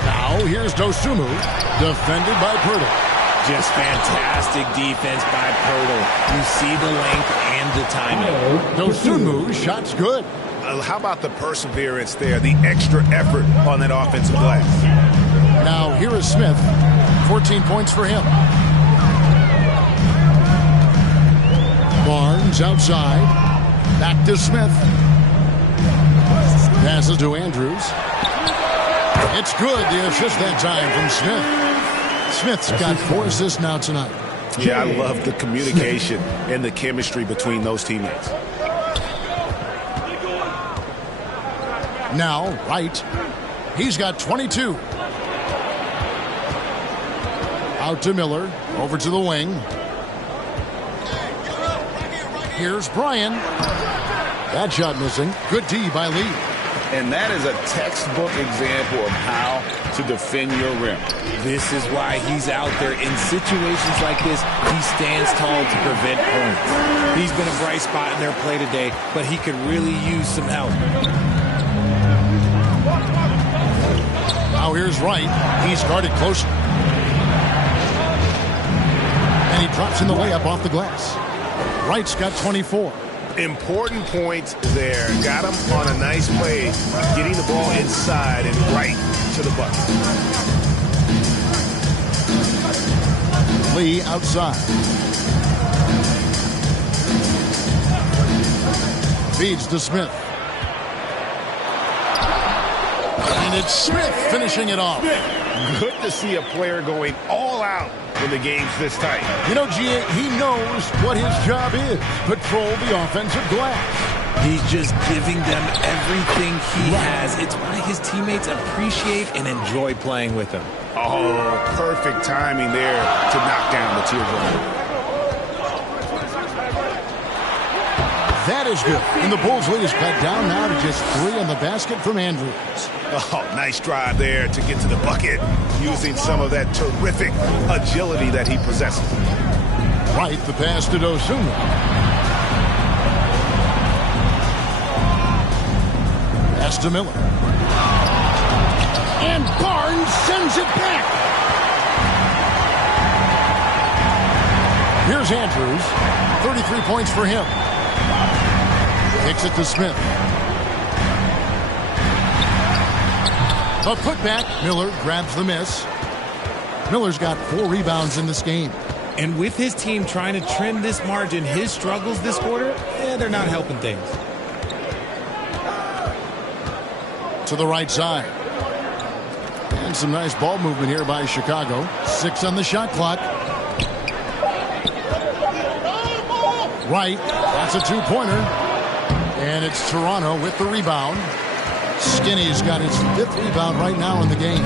Now here's Dosunmu, defended by Poeltl. Just fantastic defense by Poeltl. You see the length and the timing. Dosunmu, shot's good. How about the perseverance there, the extra effort on that offensive glass? Now here is Smith. 14 points for him. Barnes outside. Back to Smith. Passes to Andrews. It's good. The assist that time from Smith. Smith's got 4 assists now tonight. Yeah, I love the communication and the chemistry between those teammates. Now, Wright. He's got 22. Out to Miller. Over to the wing. Here's Bryan. That shot missing. Good D by Lee. And that is a textbook example of how to defend your rim. This is why he's out there in situations like this. He stands tall to prevent points. He's been a bright spot in their play today, but he could really use some help. Now here's Wright. He started close. And he drops in the layup off the glass. Wright's got 24. Important points there. Got him on a nice play, getting the ball inside and right to the bucket. Lee outside. Feeds to Smith. And it's Smith finishing it off. Good to see a player going all out when the game's this tight. You know, G.A., he knows what his job is. Patrol the offensive glass. He's just giving them everything he has. It's why his teammates appreciate and enjoy playing with him. Oh, perfect timing there to knock down the teardrop. That is good. And the Bulls' lead is cut down now to just 3 on the basket from Andrews. Oh, nice drive there to get to the bucket, using some of that terrific agility that he possesses. Right, the pass to Dosunmu. Pass to Miller. And Barnes sends it back. Here's Andrews. 33 points for him. Kicks it to Smith. A putback. Miller grabs the miss. Miller's got 4 rebounds in this game. And with his team trying to trim this margin, his struggles this quarter, they're not helping things. To the right side. And some nice ball movement here by Chicago. 6 on the shot clock. Right. That's a 2-pointer. And it's Toronto with the rebound. Skinny's got his 5th rebound right now in the game.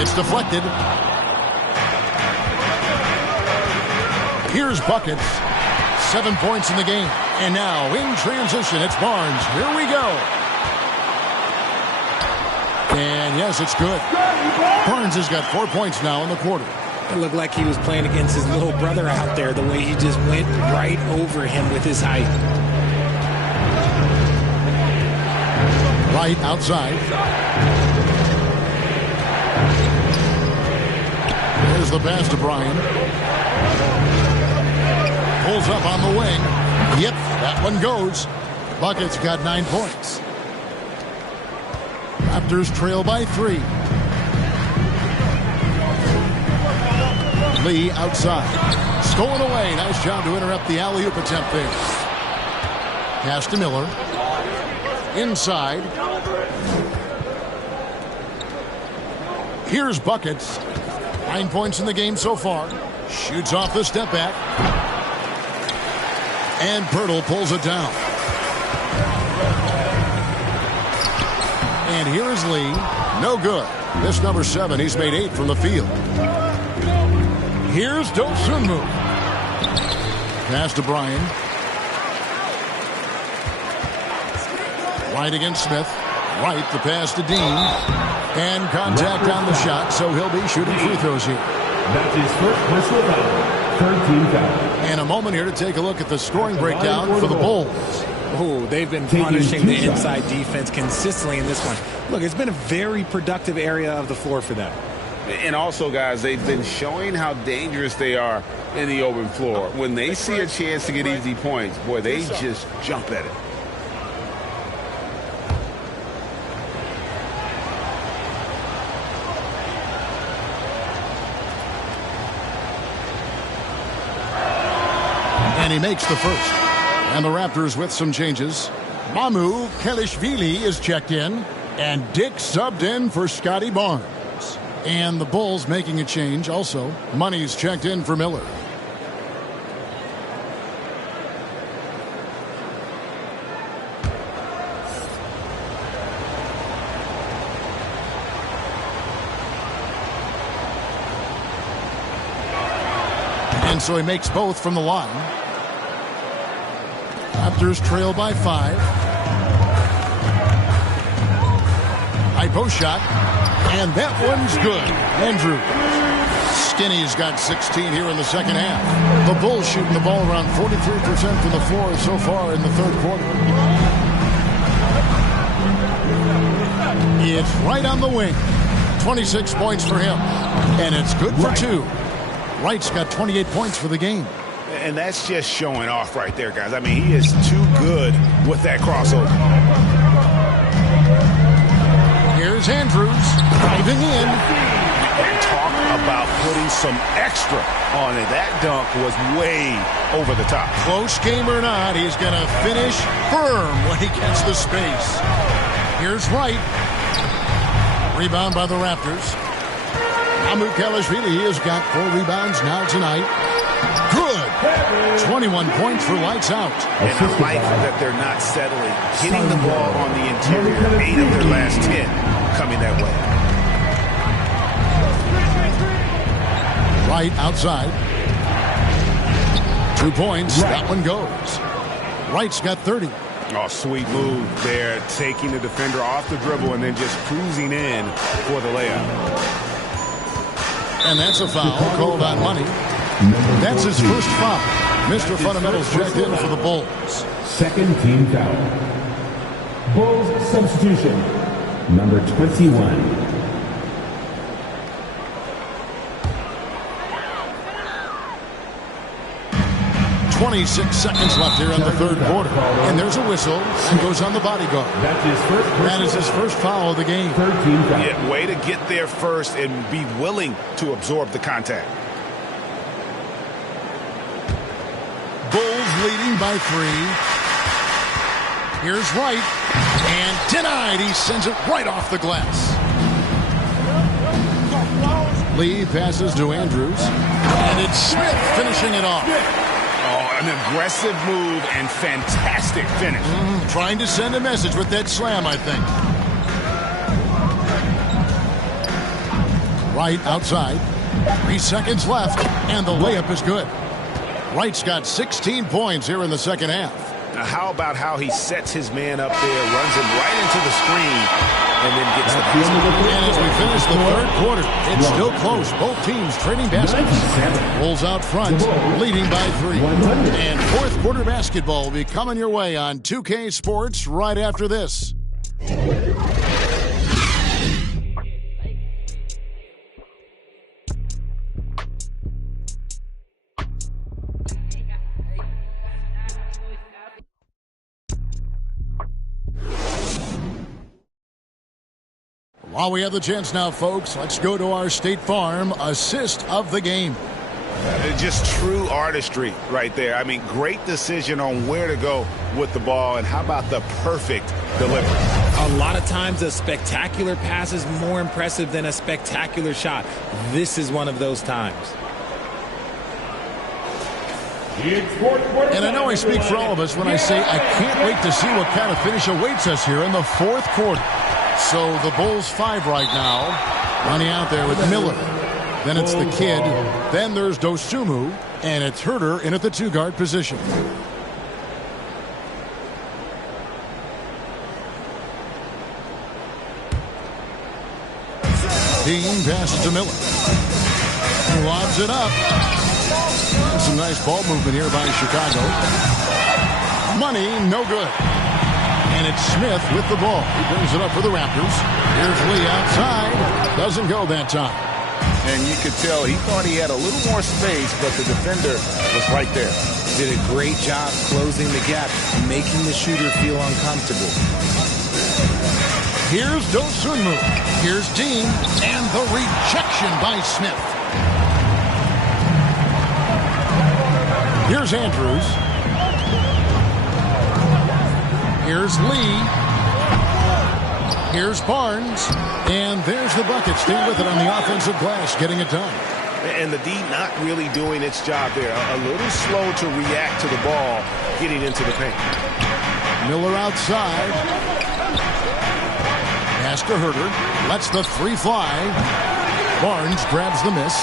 It's deflected. Here's buckets. 7 points in the game. And now in transition, it's Barnes. Here we go. And yes, it's good. Barnes has got 4 points now in the quarter. It looked like he was playing against his little brother out there, the way he just went right over him with his height. Right outside. There's the pass to Bryant. Pulls up on the wing. Yep, that one goes. Buckets got 9 points. Raptors trail by 3. Lee outside. Stolen away. Nice job to interrupt the alley-oop attempt there. Pass to Miller. Inside. Here's Buckets. 9 points in the game so far. Shoots off the step back. And Pirtle pulls it down. And here is Lee. No good. This number 7. He's made 8 from the field. Here's Dosunmu. Pass to Bryan. Right against Smith. Right, the pass to Dean. And contact on the shot, so he'll be shooting free throws here. That's his first personal foul. 13 foul. And a moment here to take a look at the scoring breakdown for the Bulls. Oh, they've been punishing the inside defense consistently in this one. Look, it's been a very productive area of the floor for them. And also, guys, they've been showing how dangerous they are in the open floor. When they see a chance to get easy points, boy, they just jump at it. And he makes the first. And the Raptors with some changes. Mamu Kelishvili is checked in. And Dick subbed in for Scotty Barnes. And the Bulls making a change also. Money's checked in for Miller. And so he makes both from the line. Raptors trail by 5. High post shot. And that one's good. Andrew. Skinny's got 16 here in the second half. The Bulls shooting the ball around 43% from the floor so far in the third quarter. It's right on the wing. 26 points for him. And it's good for 2. Wright's got 28 points for the game. And that's just showing off right there, guys. I mean, he is too good with that crossover. Here's Andrews driving in. Talk about putting some extra on it. That dunk was way over the top. Close game or not, he's going to finish firm when he gets the space. Here's Wright. Rebound by the Raptors. Mamu Kelishvili has got 4 rebounds now tonight. Good. 21 points for lights out. And I like that they're not settling. Hitting the ball on the interior. 8 of their last 10 coming that way. Right outside. 2 points. That one goes. Wright's got 30. Oh, sweet move there. Taking the defender off the dribble and then just cruising in for the layup. And that's a foul called on Money. That's his first foul. Mr. Fundamentals checked in for the Bulls. Second team foul. Bulls substitution. Number 21. 26 seconds left here in the third quarter. And there's a whistle and goes on the bodyguard. That is his first foul of the game. Yeah, way to get there first and be willing to absorb the contact. Bulls leading by 3. Here's Wright. And denied. He sends it right off the glass. Lee passes to Andrews. And it's Smith finishing it off. An aggressive move and fantastic finish. Trying to send a message with that slam, I think. Wright outside. 3 seconds left, and the layup is good. Wright's got 16 points here in the second half. How about how he sets his man up there, runs him right into the screen, and then gets the basket. And as we finish the third quarter, it's still close. Both teams trading baskets. Bulls out front, leading by 3. And fourth quarter basketball will be coming your way on 2K Sports right after this. While we have the chance now, folks, let's go to our State Farm assist of the game. Just true artistry right there. I mean, great decision on where to go with the ball, and how about the perfect delivery? A lot of times a spectacular pass is more impressive than a spectacular shot. This is one of those times. And I know I speak for all of us when I say I can't wait to see what kind of finish awaits us here in the fourth quarter. So the Bulls 5 right now, running out there with Miller. Then it's the kid. Then there's Dosunmu, and it's Herder in at the 2-guard position. Dean passes to Miller. He lobs it up. Some nice ball movement here by Chicago. Money, no good. And it's Smith with the ball. He brings it up for the Raptors. Here's Lee outside. Doesn't go that time. And you could tell he thought he had a little more space, but the defender was right there. Did a great job closing the gap, making the shooter feel uncomfortable. Here's Dosunmu. Here's Dean. And the rejection by Smith. Here's Andrews. Here's Lee. Here's Barnes. And there's the bucket. Stay with it on the offensive glass, getting it done. And the D not really doing its job there. A little slow to react to the ball getting into the paint. Miller outside. Pass to Herder. Lets the 3 fly. Barnes grabs the miss.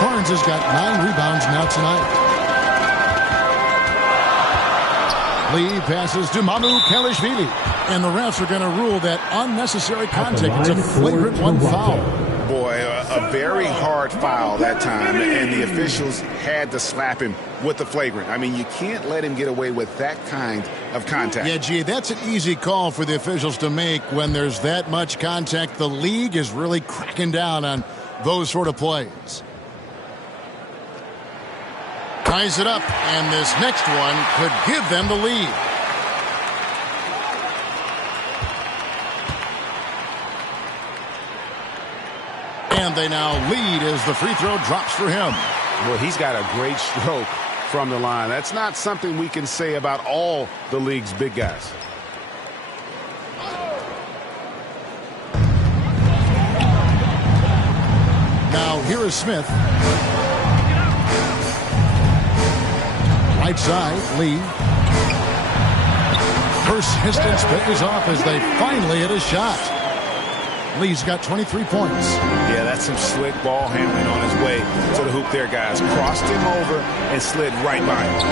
Barnes has got 9 rebounds now tonight. Lee passes to Mamu Kelishvili. And the refs are going to rule that unnecessary contact. It's a flagrant 1 foul. Boy, a very hard foul that time, and the officials had to slap him with the flagrant. I mean, you can't let him get away with that kind of contact. Yeah, gee, that's an easy call for the officials to make when there's that much contact. The league is really cracking down on those sort of plays. Ties it up, and this next one could give them the lead. And they now lead as the free throw drops for him. Well, he's got a great stroke from the line. That's not something we can say about all the league's big guys. Now here is Smith. Right side, Lee. Persistence pays off as they finally hit a shot. Lee's got 23 points. Yeah, that's some slick ball handling on his way to the hoop there, guys. Crossed him over and slid right by him.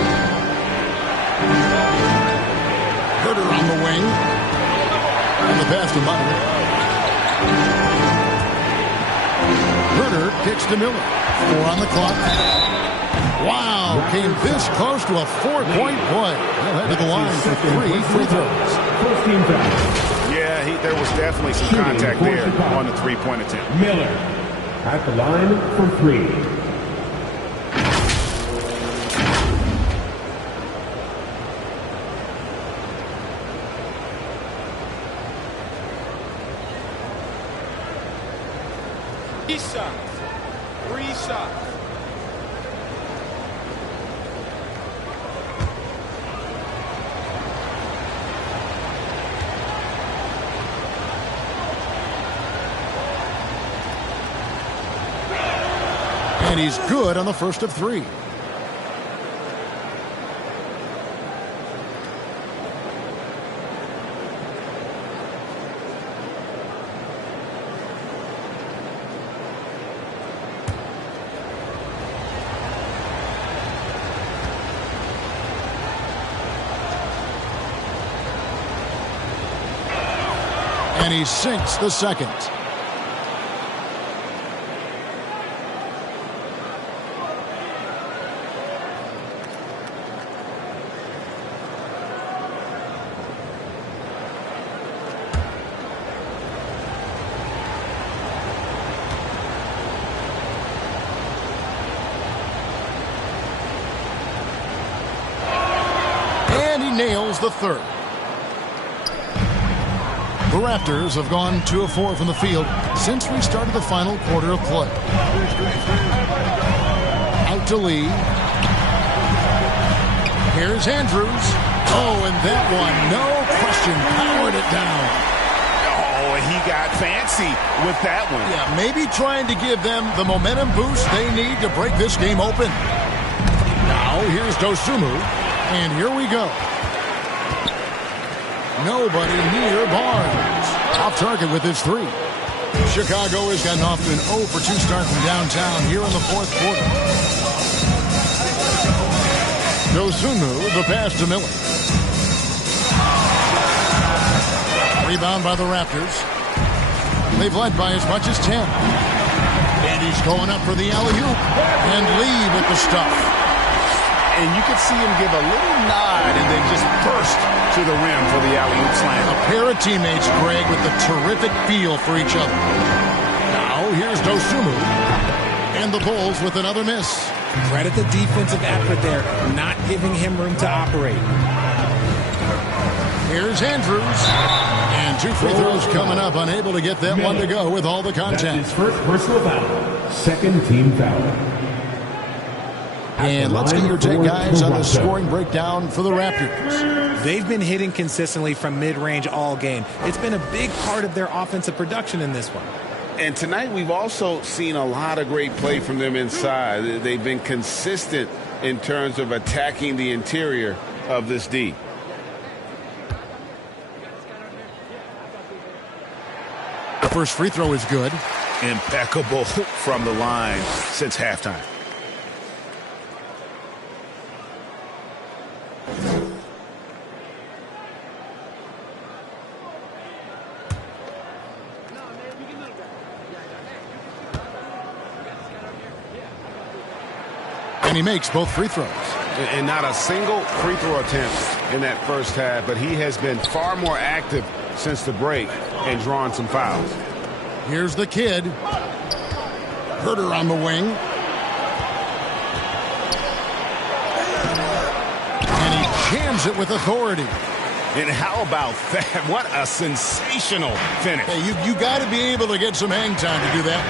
Herder on the wing. And the pass to Butler. Herder kicks to Miller. 4 on the clock. Wow, came this close to a 4-point play. He'll head to the line for 3 free throws. Yeah, there was definitely some contact there on the 3-point attempt. Miller at the line for 3. Three shots. And he's good on the first of 3. And he sinks the second. Nails the third. The Raptors have gone 2 of 4 from the field since we started the final quarter of play. Out to Lee. Here's Andrews. Oh, and that one, no question, powered it down. Oh, he got fancy with that one. Yeah, maybe trying to give them the momentum boost they need to break this game open. Now, here's Dosunmu, and here we go. Nobody near Barnes. Off target with his 3. Chicago has gotten off to an 0 for 2 start from downtown here in the fourth quarter. Dosunmu, the pass to Miller. Rebound by the Raptors. They've led by as much as 10. And he's going up for the alley-oop. And Lee with the stuff. And you could see him give a little nod and then just burst to the rim for the alley-oop slam. A pair of teammates, Greg, with a terrific feel for each other. Now, here's Dosunmu. And the Bulls with another miss. Credit the defensive effort there, not giving him room to operate. Here's Andrews. And 2 free throws coming up, unable to get that one to go with all the contact. That's his first personal foul. Second team foul. And let's get your take, guys, on the scoring breakdown for the Raptors. They've been hitting consistently from mid-range all game. It's been a big part of their offensive production in this one. And tonight we've also seen a lot of great play from them inside. They've been consistent in terms of attacking the interior of this D. The first free throw is good. Impeccable from the line since halftime. And he makes both free throws. And not a single free throw attempt in that first half, but he has been far more active since the break and drawn some fouls. Here's the kid. Herter on the wing. And he jams it with authority. And how about that? What a sensational finish. Hey, you got to be able to get some hang time to do that.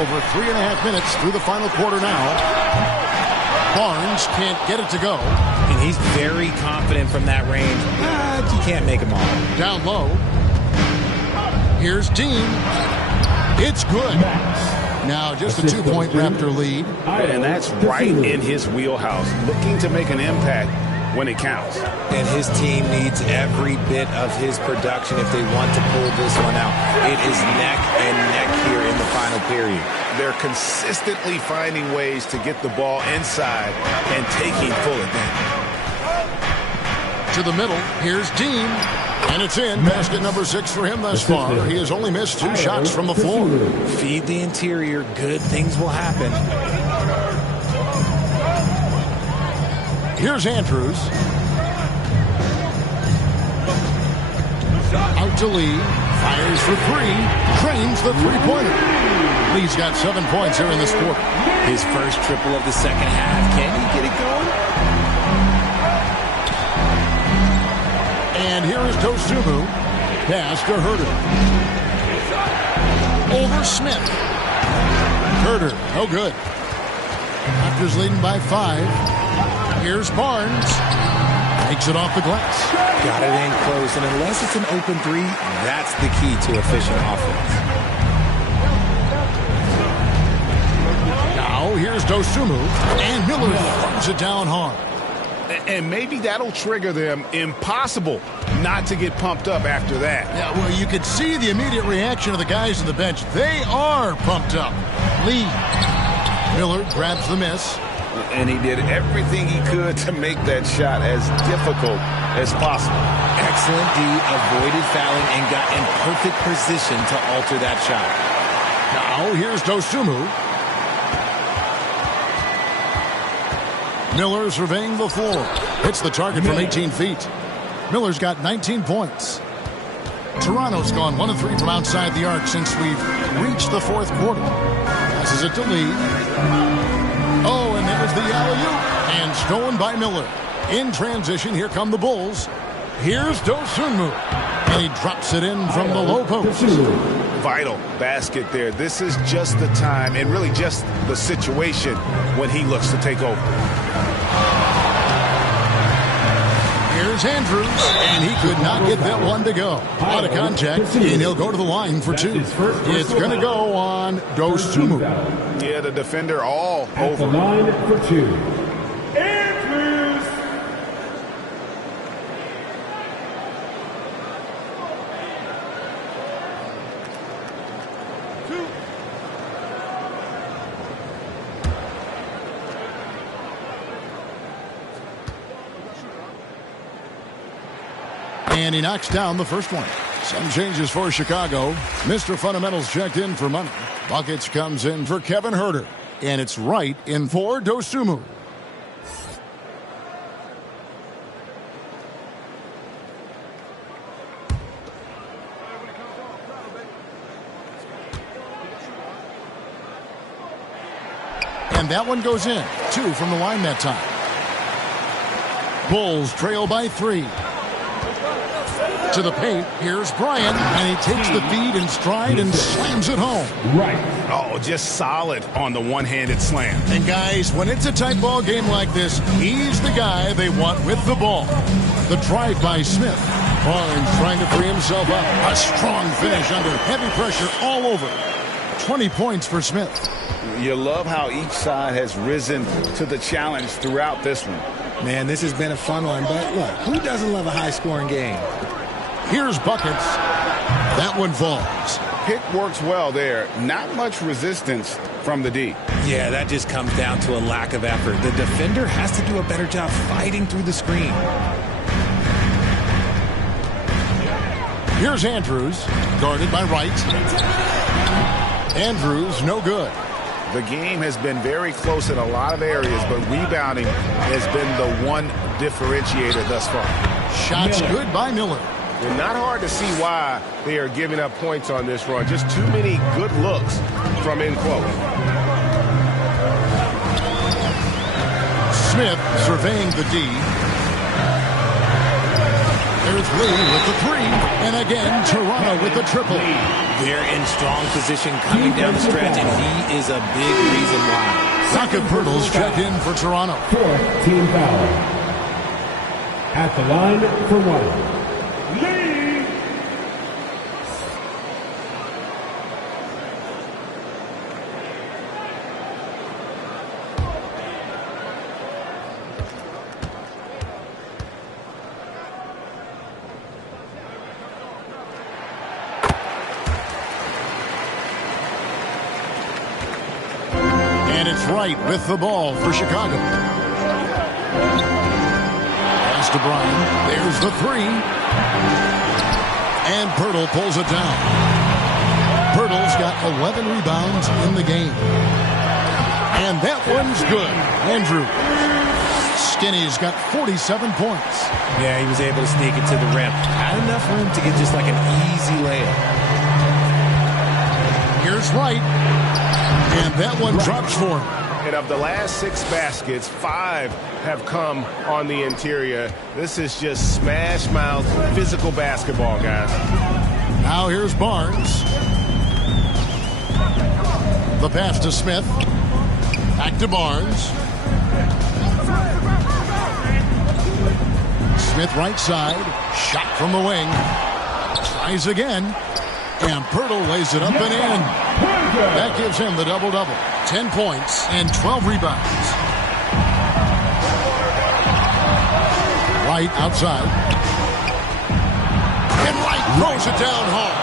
Over 3.5 minutes through the final quarter now. Barnes can't get it to go. And he's very confident from that range, but you can't make him all. Down low. Here's Dean. It's good. Now just a 2-point Raptor lead. And that's right in his wheelhouse. Looking to make an impact when it counts. And his team needs every bit of his production if they want to pull this one out. It is neck and neck here in the final period. They're consistently finding ways to get the ball inside and taking full advantage. To the middle, here's Dean. And it's in. Basket number 6 for him thus far. He has only missed 2 shots from the floor. Feed the interior. Good things will happen. Here's Andrews. Out to Lee. Fires for 3. Drains the three-pointer. Lee's got 7 points here in this quarter. His first triple of the second half. Can he get it going? And here is Dosunmu. Pass to Herter. Over Smith. Herter, no good. Raptors leading by 5. Here's Barnes. Takes it off the glass. Got it in close, and unless it's an open 3, that's the key to efficient offense. Now here's Dosunmu. And Miller throws it down hard. And maybe that'll trigger them. Impossible not to get pumped up after that. Yeah, well, you could see the immediate reaction of the guys on the bench. They are pumped up. Lee. Miller grabs the miss. And he did everything he could to make that shot as difficult as possible. Excellent D, avoided fouling, and got in perfect position to alter that shot. Now here's Dosunmu. Miller surveying the floor. Hits the target from 18 feet. Miller's got 19 points. Toronto's gone 1 of 3 from outside the arc since we've reached the fourth quarter. Passes it to Lee. Oh, and there's the alley-oop. And stolen by Miller. In transition, here come the Bulls. Here's Dosunmu. And he drops it in from the low post. Vital basket there. This is just the time and really just the situation when he looks to take over. Here's Andrews, and he could not get that one to go. Out of contact, and he'll go to the line for 2. It's going to go on Dosunmu. Yeah, the defender all At over. the line for 2. Andrews. And he knocks down the first one. Some changes for Chicago. Mr. Fundamentals checked in for money. Buckets comes in for Kevin Huerter. And it's right in for Dosunmu. And that one goes in. 2 from the line that time. Bulls trail by 3. To the paint, here's Bryant, and he takes the feed in stride and slams it home. Right. Oh, just solid on the one-handed slam. And guys, when it's a tight ball game like this, he's the guy they want with the ball. The drive by Smith. Barnes trying to free himself up. A strong finish under heavy pressure all over. 20 points for Smith. You love how each side has risen to the challenge throughout this one. Man, this has been a fun one, but look, who doesn't love a high-scoring game? Here's Buckets. That one falls. Pick works well there. Not much resistance from the D. Yeah, that just comes down to a lack of effort. The defender has to do a better job fighting through the screen. Here's Andrews, guarded by Wright. Andrews, no good. The game has been very close in a lot of areas, but rebounding has been the one differentiator thus far. Shots good by Miller. And not hard to see why they are giving up points on this run. Just too many good looks from in close. Smith surveying the D. There's Lee with the 3. And again, Toronto with the triple. They're in strong position coming down the stretch, and he is a big reason why. Rocket Pirtles checked in for Toronto. 4th team foul. At the line for 1. Lee. And it's Wright with the ball for Chicago. Pass to Bryant. There's the 3. And Pirtle pulls it down. Pirtle's got 11 rebounds in the game. And that one's good. Andrew. Skinny's got 47 points. Yeah, he was able to sneak it to the rim. Had enough room to get just like an easy layup. Here's Wright. And that one drops for him. And of the last 6 baskets, 5 have come on the interior. This is just smash mouth physical basketball, guys. Now here's Barnes. The pass to Smith. Back to Barnes. Smith right side. Shot from the wing. Tries again. And Pirtle lays it up and in. That gives him the double-double. 10 points and 12 rebounds. Wright outside. And Wright throws it down hard.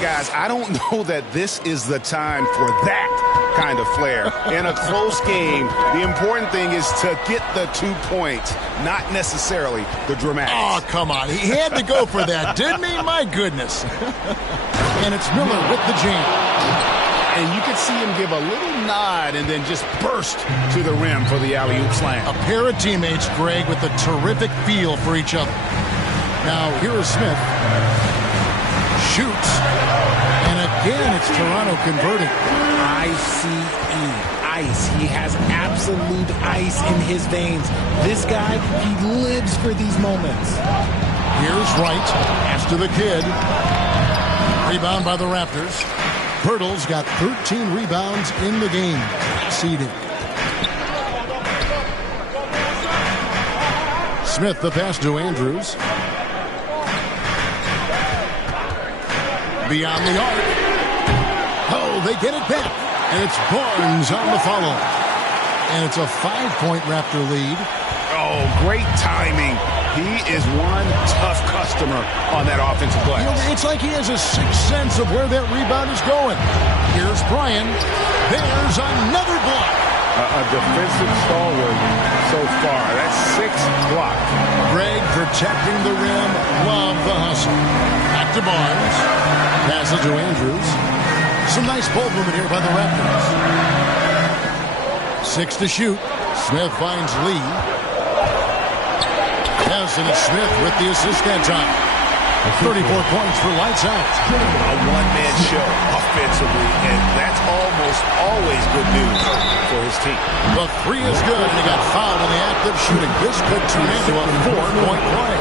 guys, I don't know that this is the time for that kind of flair. In a close game, the important thing is to get the 2 points, not necessarily the dramatics. Oh, come on. He had to go for that, didn't he? My goodness. And it's Miller with the jam. And you could see him give a little nod and then just burst to the rim for the alley-oop slam. A pair of teammates, Greg, with a terrific feel for each other. Now, here is Smith. Shoots. And again, it's Toronto converting. Ice. He has absolute ice in his veins. This guy, he lives for these moments. Here's Wright. Pass to the kid. Rebound by the Raptors. Pirtle's got 13 rebounds in the game. Seeding. Smith, the pass to Andrews. Beyond the arc. Oh, they get it back. And it's Barnes on the follow. And it's a 5-point Raptor lead. Oh, great timing. He is one tough customer on that offensive glass. It's like he has a sixth sense of where that rebound is going. Here's Bryan. There's another block. A defensive stalwart so far. That's 6 blocks. Greg protecting the rim. Love the hustle. Back to Barnes. Pass it to Andrews. Some nice ball movement here by the Raptors. 6 to shoot. Smith finds Lee. Yes, and it's Smith with the assist that time. 34 points for lights out. A one-man show offensively, and that's almost always good news for his team. The 3 is good, and he got fouled in the act of shooting. This could turn into a 4-point play.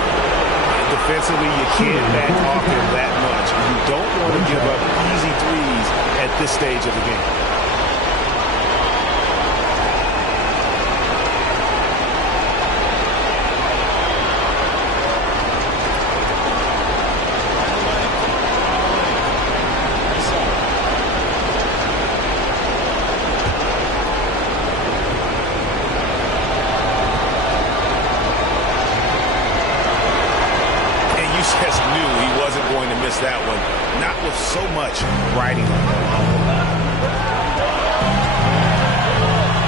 Defensively, you can't back off him that much. You don't want to give up easy threes at this stage of the game. That one, not with so much riding on it.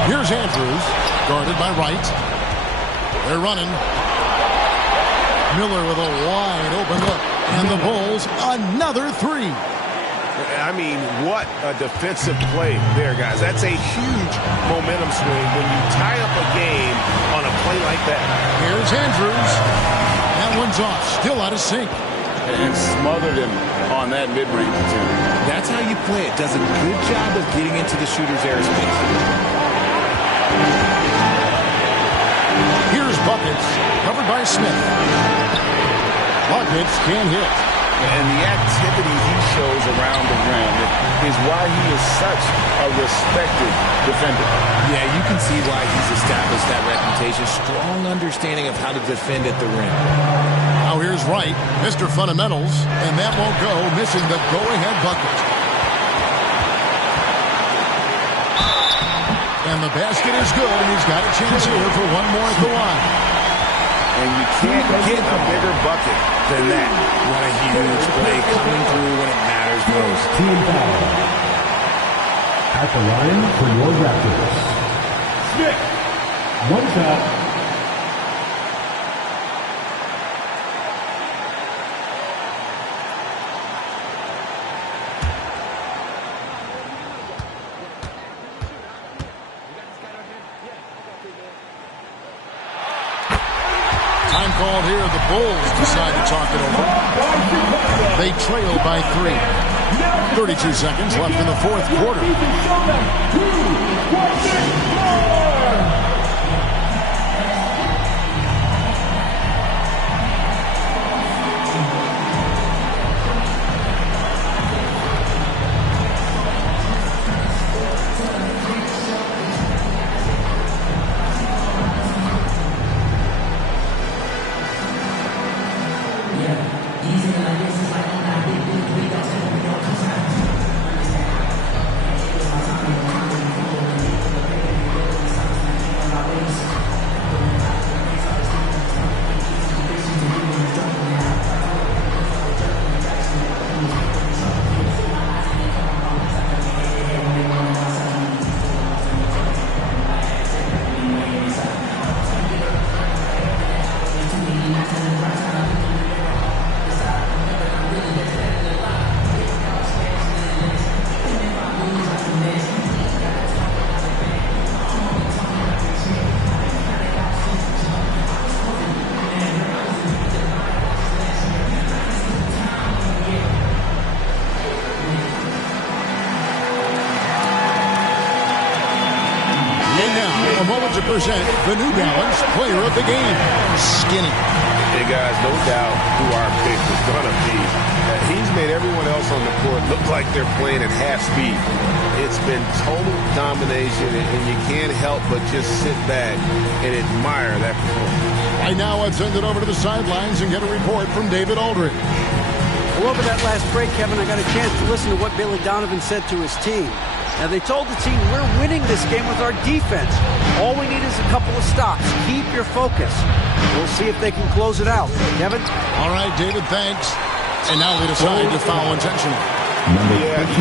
Here's Andrews, guarded by Wright. They're running. Miller with a wide open look. And the Bulls, another 3. I mean, what a defensive play there, guys. That's a huge momentum swing when you tie up a game on a play like that. Here's Andrews. That one's off, still out of sync. And smothered him on that mid-range attempt. That's how you play it. Does a good job of getting into the shooter's airspace. Here's Buckets, covered by Smith. Buckets can't hit. And the activity he shows around the rim is why he is such a respected defender. Yeah, you can see why he's established that reputation. Strong understanding of how to defend at the rim. Now here's Wright, Mr. Fundamentals, and that won't go, missing the go-ahead bucket. And the basket is good, and he's got a chance here for one more at the line. And you can't get a bigger bucket than that. What a huge play coming through when it matters most. Team foul. At the line for your Raptors. Smith. One shot. Time called here. The Bulls decide to talk it over. They trail by 3. 32 seconds left in the fourth quarter. proud to present the New Balance Player of the Game, Skinny. Hey, guys, no doubt who our pick was going to be. He's made everyone else on the court look like they're playing at half speed. It's been total domination, and you can't help but just sit back and admire that performance. Right now, I've sent it over to the sidelines and get a report from David Aldridge. Well, over that last break, Kevin, I got a chance to listen to what Billy Donovan said to his team. Now, they told the team, we're winning this game with our defense. All we need is a couple of stops. Keep your focus. We'll see if they can close it out. Kevin? All right, David, thanks. And now they decide to foul intentionally.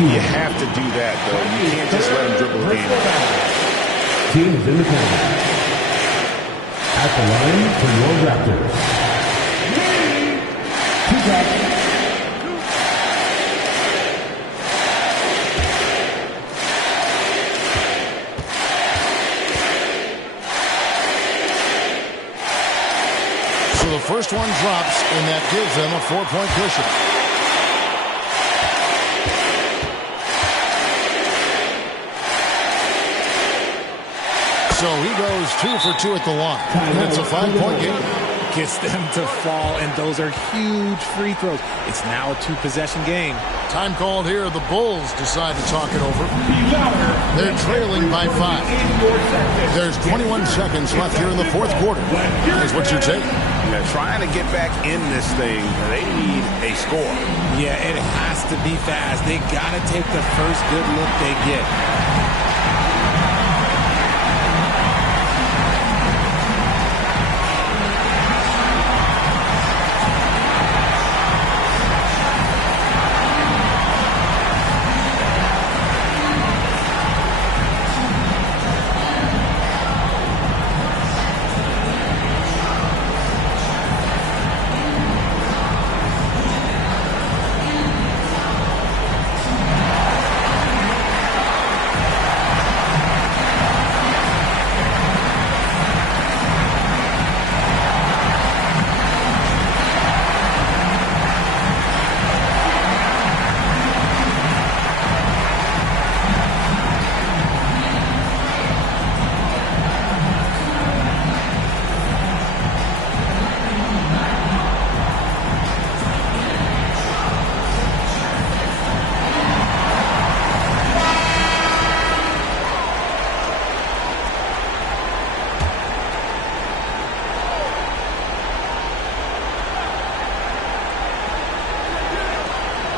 You have to do that, though. You can't just let him dribble the game. Team is in the penalty. At the line for your Raptors. Two shots. So the first one drops, and that gives them a 4-point cushion. So he goes 2 for 2 at the line. And it's a 5-point game. Gets them to fall, and those are huge free throws. It's now a 2-possession game. Time called here. The Bulls decide to talk it over. They're trailing by 5. There's 21 seconds left here in the fourth quarter. Here's what you take. They're trying to get back in this thing. They need a score. Yeah, it has to be fast. They got to take the first good look they get.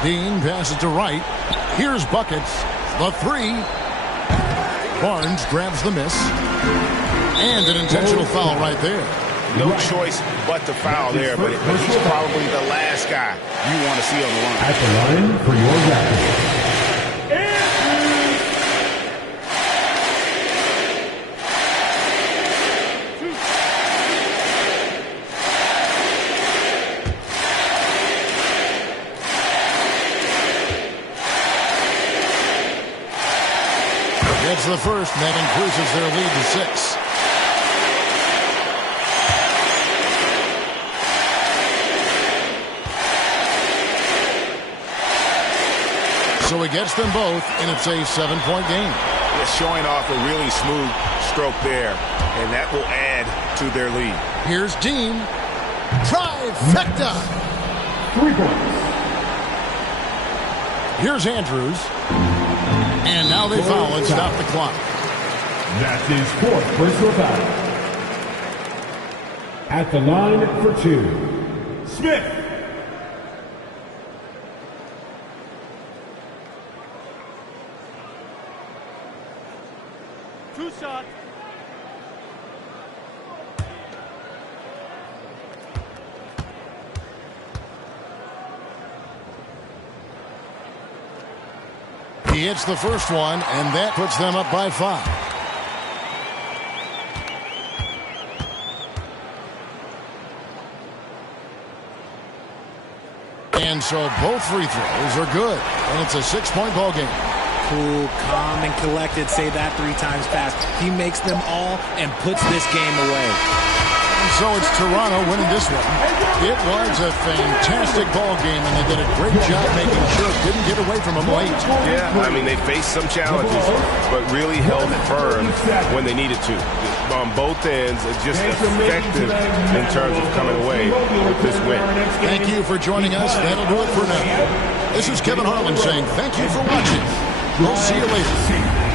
Dean passes to Wright. Here's buckets. The 3. Barnes grabs the miss. And an intentional foul right there. No choice but to foul there, but he's probably the last guy you want to see on the line. At the line for your Raptors. Gets the first, and that increases their lead to 6. So he gets them both, and it's a 7-point game. Just showing off a really smooth stroke there, and that will add to their lead. Here's Dean. Trifecta. 3 points. Here's Andrews. And now they foul and stop the clock. That's his 4th personal foul. At the line for 2, Smith. Two shots. He hits the first one, and that puts them up by 5. And so both free throws are good, and it's a 6-point ball game. Cool, calm, and collected. Say that 3 times fast. He makes them all and puts this game away. And so it's Toronto winning this one. It was a fantastic ball game, and they did a great job making sure it didn't get away from them late. Yeah, I mean, they faced some challenges, but really held firm when they needed to. on both ends are just effective in terms of coming away with this win. Thank you for joining us. That'll do it for now. This is Kevin Harlan saying thank you for watching. We'll see you later.